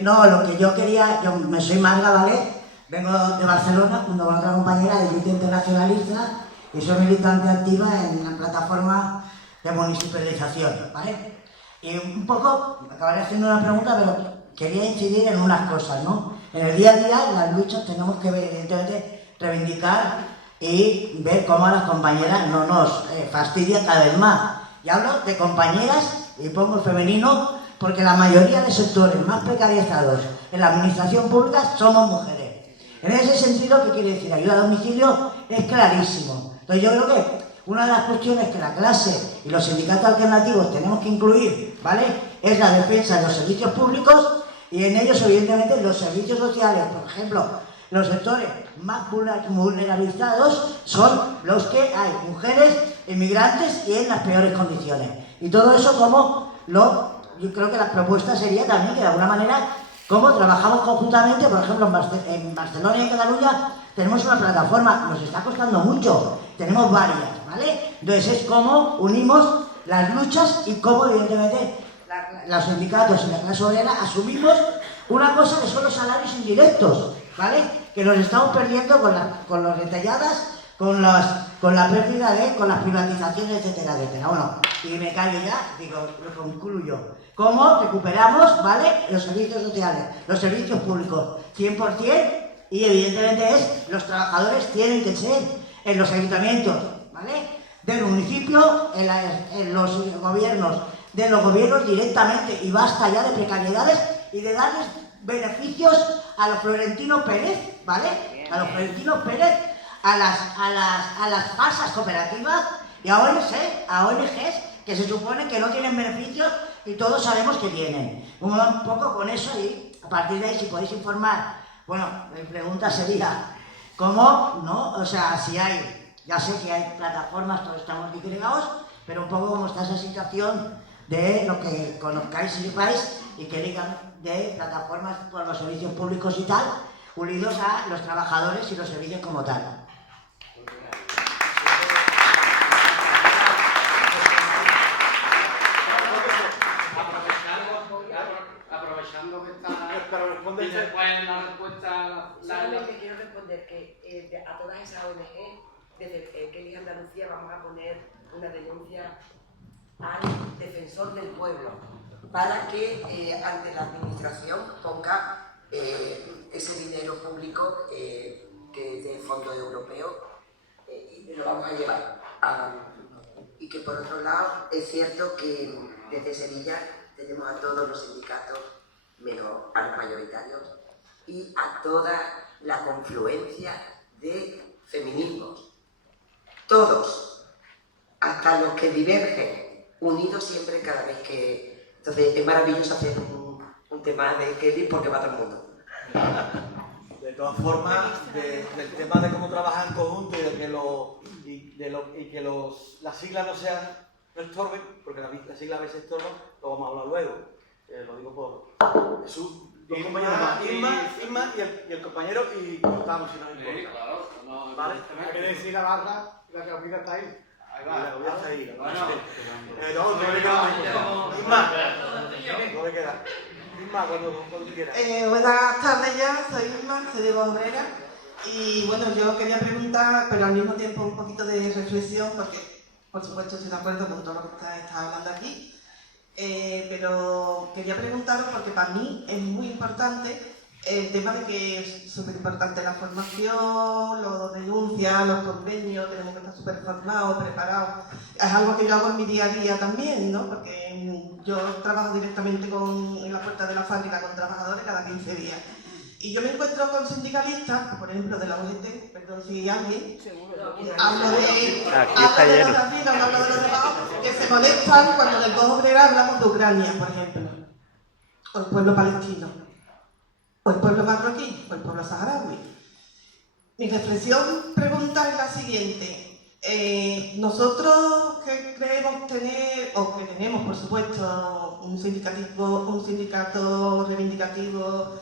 no, lo que yo quería, yo me soy Magda, ¿vale? Vengo de Barcelona, junto con otra compañera de Lucha Internacionalista, y soy militante activa en la plataforma de municipalización, ¿vale? Y un poco, me acabaré haciendo una pregunta, pero quería incidir en unas cosas, ¿no? En el día a día, en las luchas, tenemos que, evidentemente, reivindicar y ver cómo a las compañeras no nos fastidia cada vez más. Y hablo de compañeras, y pongo femenino, porque la mayoría de sectores más precarizados en la administración pública somos mujeres. En ese sentido, ¿qué quiere decir? Ayuda a domicilio es clarísimo. Entonces yo creo que una de las cuestiones que la clase y los sindicatos alternativos tenemos que incluir, ¿vale?, es la defensa de los servicios públicos y en ellos, evidentemente, los servicios sociales. Por ejemplo, los sectores más vulnerabilizados son los que hay mujeres, inmigrantes y en las peores condiciones. Y todo eso yo creo que la propuesta sería también que de alguna manera, como trabajamos conjuntamente, por ejemplo en Barcelona y en Cataluña, tenemos una plataforma, nos está costando mucho, tenemos varias, ¿vale? Entonces es como unimos las luchas y cómo evidentemente los sindicatos y la clase obrera asumimos una cosa que son los salarios indirectos, ¿vale? Que nos estamos perdiendo con las retalladas, con la pérdida con las privatizaciones, etcétera, etcétera. Bueno, y me callo ya, digo, lo concluyo. ¿Cómo recuperamos, ¿vale?, los servicios sociales, los servicios públicos? 100%, y evidentemente los trabajadores tienen que ser en los ayuntamientos, ¿vale?, del municipio, en los gobiernos directamente, y basta ya de precariedades y de darles beneficios a los Florentino Pérez, ¿vale?, a los Florentino Pérez, a las falsas cooperativas y a ONGs que se supone que no tienen beneficios y todos sabemos que tienen. Un poco con eso, y a partir de ahí, si podéis informar. Bueno, mi pregunta sería, ¿cómo, no? O sea, si hay, ya sé que hay plataformas, todos estamos disgregados, pero un poco cómo está esa situación de lo que conozcáis y sepáis y que digan de plataformas por los servicios públicos y tal, unidos a los trabajadores y los servicios como tal. Aprovechando que está... Para responder y después la respuesta... Solo que quiero responder que a todas esas ONG, desde Kelly Andalucía, vamos a poner una denuncia al defensor del pueblo para que ante la administración ponga ese dinero público que es del Fondo Europeo y lo vamos a llevar. Y que por otro lado es cierto que desde Sevilla tenemos a todos los sindicatos, menos a los mayoritarios, y a toda la confluencia de feminismos. Todos, hasta los que divergen, unidos siempre cada vez que... Entonces es maravilloso hacer un tema de Kelly porque va todo el mundo. De todas formas, del tema de cómo trabajar en conjunto y de que las siglas no estorben, porque las siglas a veces estorban, lo vamos a hablar luego. Lo digo por Jesús, dos compañeros más, Isma y el compañero, y cortamos si no importa. Claro, no, ¿vale? Hay que decir la barra, la que opina está ahí. Ahí va, la vida está ahí. No le queda. Isma, no le queda. Isma, cuando quieras. Buenas tardes ya, soy Isma, soy de Obrera. Y bueno, yo quería preguntar, pero al mismo tiempo un poquito de reflexión, porque por supuesto estoy de acuerdo con todo lo que está hablando aquí. Pero quería preguntaros, porque para mí es muy importante el tema de que es súper importante la formación, los denuncias, los convenios, tenemos que estar súper formados, preparados. Es algo que yo hago en mi día a día también, ¿no? Porque yo trabajo directamente en la puerta de la fábrica con trabajadores cada 15 días. Y yo me encuentro con sindicalistas, por ejemplo, de la OGT, perdón si alguien, hablo de los demás, que se molestan cuando en el Voz Obrera hablamos de Ucrania, por ejemplo, o el pueblo palestino, o el pueblo marroquí, o el pueblo saharaui. Mi reflexión, pregunta es la siguiente. Nosotros que creemos tener, o que tenemos, por supuesto, un sindicato reivindicativo,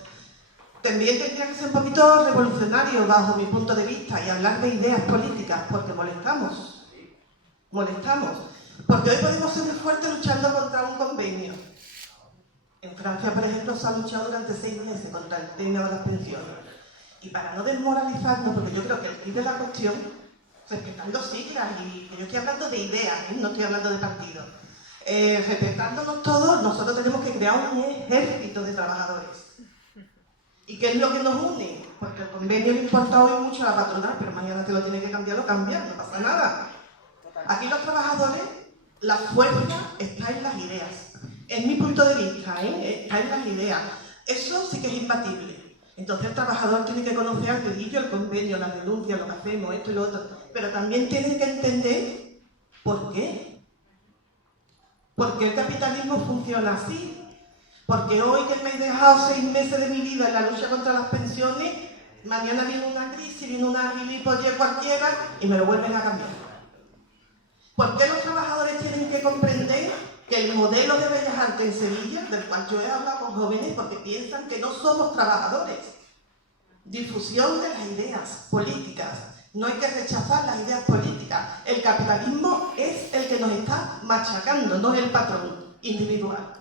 también tendría que ser un poquito revolucionario bajo mi punto de vista y hablar de ideas políticas, porque molestamos. Porque hoy podemos ser muy fuertes luchando contra un convenio. En Francia, por ejemplo, se ha luchado durante 6 meses contra el tema de las pensiones. Y para no desmoralizarnos, porque yo creo que el quid de la cuestión, respetando siglas, y yo estoy hablando de ideas, no estoy hablando de partidos, respetándonos todos, nosotros tenemos que crear un ejército de trabajadores. ¿Y qué es lo que nos une? Porque el convenio le importa hoy mucho a la patronal, pero mañana te lo tiene que cambiar, lo cambia, no pasa nada. Aquí los trabajadores, la fuerza está en las ideas. Es mi punto de vista, está en las ideas. Eso sí que es imbatible. Entonces el trabajador tiene que conocer al dedillo el convenio, las denuncias, lo que hacemos, esto y lo otro. Pero también tiene que entender por qué. ¿Por qué el capitalismo funciona así? Porque hoy que me he dejado 6 meses de mi vida en la lucha contra las pensiones, mañana viene una crisis, viene una gilipollez cualquiera y me lo vuelven a cambiar. ¿Por qué los trabajadores tienen que comprender que el modelo de Bellas Artes en Sevilla, del cual yo he hablado con jóvenes porque piensan que no somos trabajadores? Difusión de las ideas políticas. No hay que rechazar las ideas políticas. El capitalismo es el que nos está machacando, no es el patrón individual.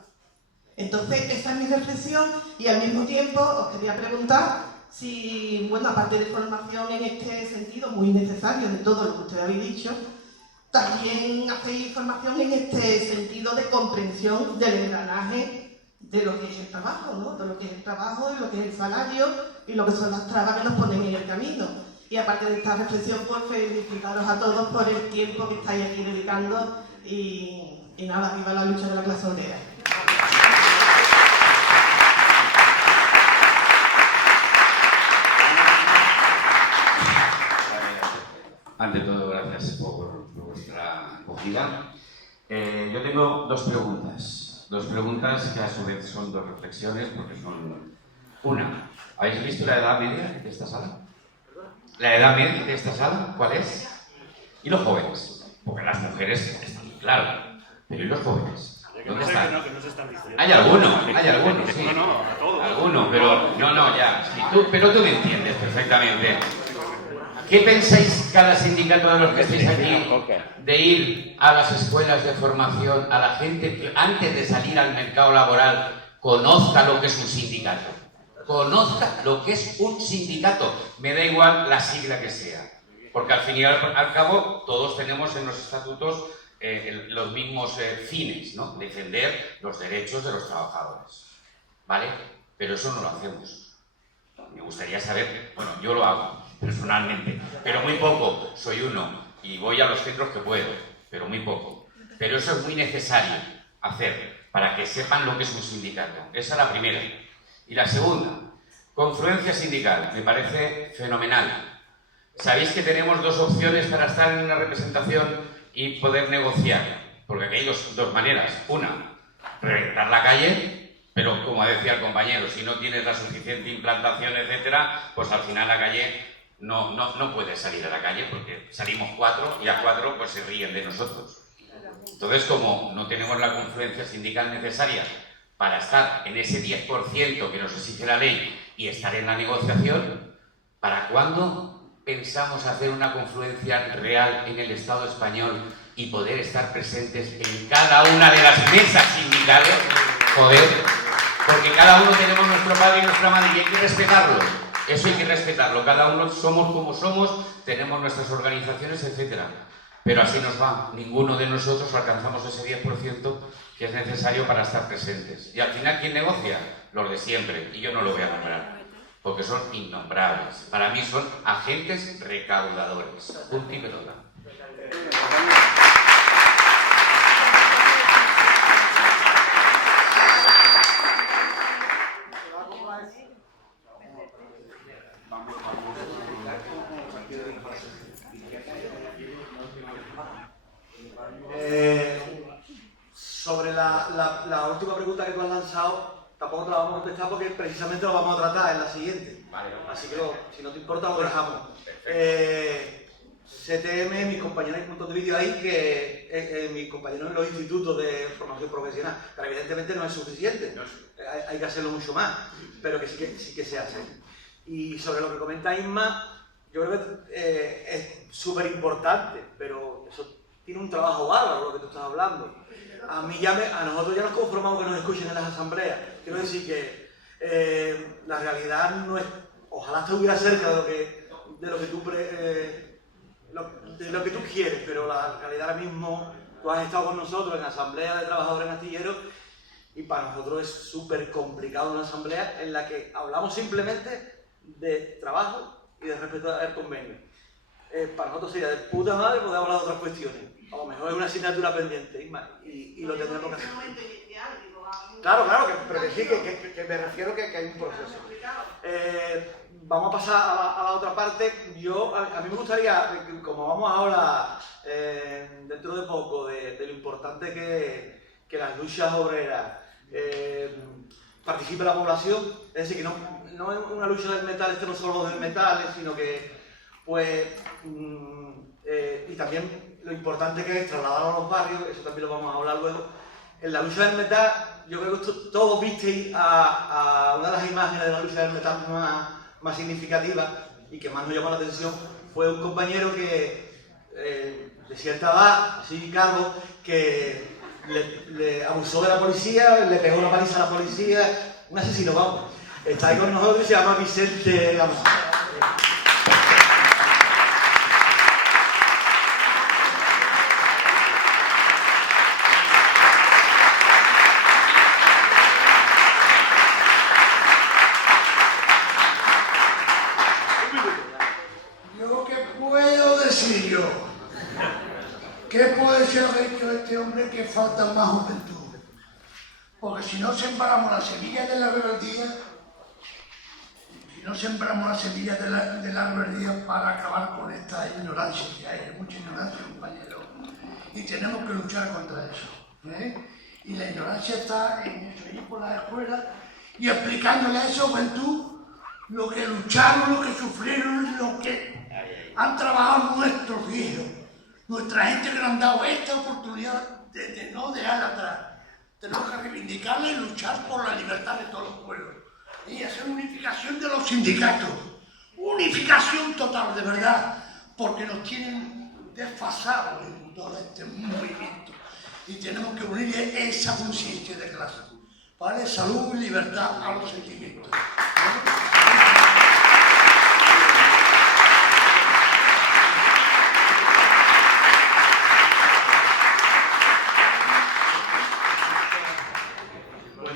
Entonces, esa es mi reflexión y al mismo tiempo os quería preguntar si, bueno, aparte de formación en este sentido, muy necesario de todo lo que ustedes habéis dicho, también hacéis formación en este sentido de comprensión del engranaje de lo que es el trabajo, ¿no? De lo que es el trabajo y lo que es el salario y lo que son las trabas que nos ponen en el camino. Y aparte de esta reflexión, pues felicitaros a todos por el tiempo que estáis aquí dedicando y nada, viva la lucha de la clase obrera. Ante todo, gracias por vuestra acogida. Yo tengo 2 preguntas. 2 preguntas que a su vez son 2 reflexiones, porque son... Una, ¿habéis visto la edad media de esta sala? ¿La edad media de esta sala cuál es? ¿Y los jóvenes? Porque las mujeres están muy claro. Pero ¿y los jóvenes? ¿Dónde están? Hay alguno, sí. Alguno, pero... No, ya. Pero tú me entiendes perfectamente. ¿Qué pensáis cada sindicato de los que estáis aquí de ir a las escuelas de formación a la gente que antes de salir al mercado laboral conozca lo que es un sindicato? Conozca lo que es un sindicato. Me da igual la sigla que sea. Porque al fin y al cabo todos tenemos en los estatutos los mismos fines, ¿no? Defender los derechos de los trabajadores. ¿Vale? Pero eso no lo hacemos. Me gustaría saber, bueno, yo lo hago personalmente, pero muy poco, soy uno y voy a los centros que puedo, pero muy poco. Pero eso es muy necesario hacer para que sepan lo que es un sindicato. Esa es la primera. Y la segunda, confluencia sindical, me parece fenomenal. Sabéis que tenemos 2 opciones para estar en una representación y poder negociar, porque aquí hay dos maneras. Una, reventar la calle, pero como decía el compañero, si no tienes la suficiente implantación, etcétera, pues al final la calle no puedes salir a la calle porque salimos 4 y a 4 pues se ríen de nosotros. Entonces, como no tenemos la confluencia sindical necesaria para estar en ese 10% que nos exige la ley y estar en la negociación, ¿para cuándo pensamos hacer una confluencia real en el Estado español y poder estar presentes en cada una de las mesas sindicales? Joder, porque cada uno tenemos nuestro padre y nuestra madre y hay que respetarlo. Eso hay que respetarlo. Cada uno somos como somos, tenemos nuestras organizaciones, etc. pero así nos va. Ninguno de nosotros alcanzamos ese 10% que es necesario para estar presentes. Y al final, ¿quién negocia? Los de siempre, y yo no lo voy a nombrar, porque son innombrables. Para mí son agentes recaudadores. Punto y pelota. Sobre la última pregunta que tú has lanzado, tampoco te la vamos a contestar porque precisamente lo vamos a tratar en la siguiente. Así que si no te importa lo dejamos. CTM, mis compañeros, hay un montón de vídeos ahí que mis compañeros en los institutos de formación profesional, pero evidentemente no es suficiente, hay que hacerlo mucho más, pero que sí que se hace. Y sobre lo que comenta Isma, yo creo que es súper importante, pero eso tiene un trabajo bárbaro lo que tú estás hablando. A nosotros ya nos conformamos que nos escuchen en las asambleas. Quiero decir que la realidad no es, ojalá estuviera cerca de lo que tú quieres, pero la realidad ahora mismo, tú has estado con nosotros en asamblea de trabajadores en astilleros y para nosotros es súper complicado una asamblea en la que hablamos simplemente de trabajo y de respeto al convenio. Para nosotros sería de puta madre poder hablar de otras cuestiones. A lo mejor es una asignatura pendiente y lo tendremos que hacer. Claro, pero que sí, que me refiero que hay un proceso. Vamos a pasar a la otra parte. A mí me gustaría, como vamos a hablar dentro de poco de lo importante que las luchas obreras participe la población, es decir, que no es una lucha del metal, no solo del metal, sino que, pues, y también lo importante que es trasladarlo a los barrios, eso también lo vamos a hablar luego. En la lucha del metal, yo creo que todos visteis a una de las imágenes de la lucha del metal más significativa y que más nos llamó la atención, fue un compañero que, de cierta edad, así cargo, que le abusó de la policía, le pegó una paliza a la policía, un asesino, vamos. Está ahí con nosotros y se llama Vicente Gama. ¿Qué puede haber hecho este hombre que falta más juventud? Porque si no sembramos la semilla de la rebeldía, para acabar con esta ignorancia que hay mucha ignorancia, compañeros, y tenemos que luchar contra eso. Y la ignorancia está en eso, ir por las escuelas y explicándole a esa juventud lo que lucharon, lo que sufrieron, lo que han trabajado nuestros hijos. Nuestra gente que nos han dado esta oportunidad de no dejarla atrás. Tenemos que reivindicarla y luchar por la libertad de todos los pueblos. Y hacer unificación de los sindicatos. Unificación total, de verdad. Porque nos tienen desfasados en todo este movimiento. Y tenemos que unir esa conciencia de clase. ¿Vale? Salud y libertad a los sentimientos.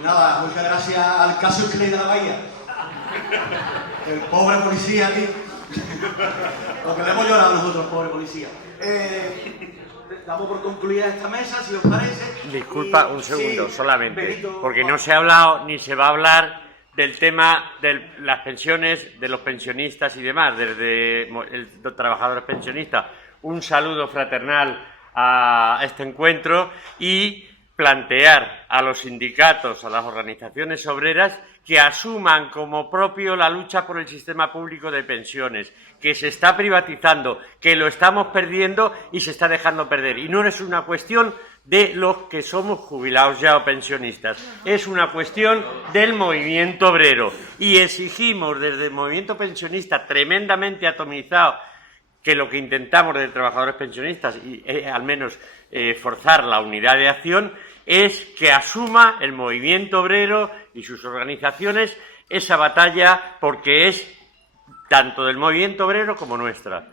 Nada, muchas gracias al caso Clay de la Bahía. El pobre policía aquí. Lo que le hemos llorado nosotros, pobre policía. Damos por concluida esta mesa, si os parece. Disculpa un segundo, sí, solamente, Benito, porque no se ha hablado ni se va a hablar del tema de las pensiones, de los pensionistas y demás, desde los trabajadores pensionistas. Un saludo fraternal a este encuentro y plantear a los sindicatos, a las organizaciones obreras, que asuman como propio la lucha por el sistema público de pensiones, que se está privatizando, que lo estamos perdiendo y se está dejando perder. Y no es una cuestión de los que somos jubilados ya o pensionistas, es una cuestión del movimiento obrero. Y exigimos desde el movimiento pensionista, tremendamente atomizado, que lo que intentamos desde trabajadores pensionistas, y al menos forzar la unidad de acción, es que asuma el movimiento obrero y sus organizaciones esa batalla, porque es tanto del movimiento obrero como nuestra.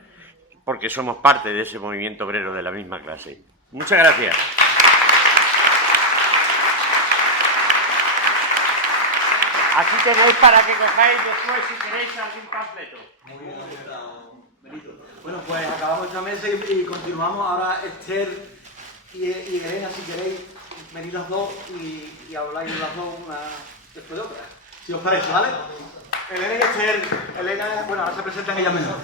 porque somos parte de ese movimiento obrero de la misma clase. Muchas gracias. Aquí tenéis para que cojáis después, si queréis, algún panfleto. Muy bien, Benito. Bueno, pues acabamos esta mesa y continuamos. Ahora Esther y Elena, si queréis, venid las dos y habláis las dos una después de otra. Si os parece, ¿vale? Elena y Esther, Elena, bueno, ahora se presentan ellas mismas.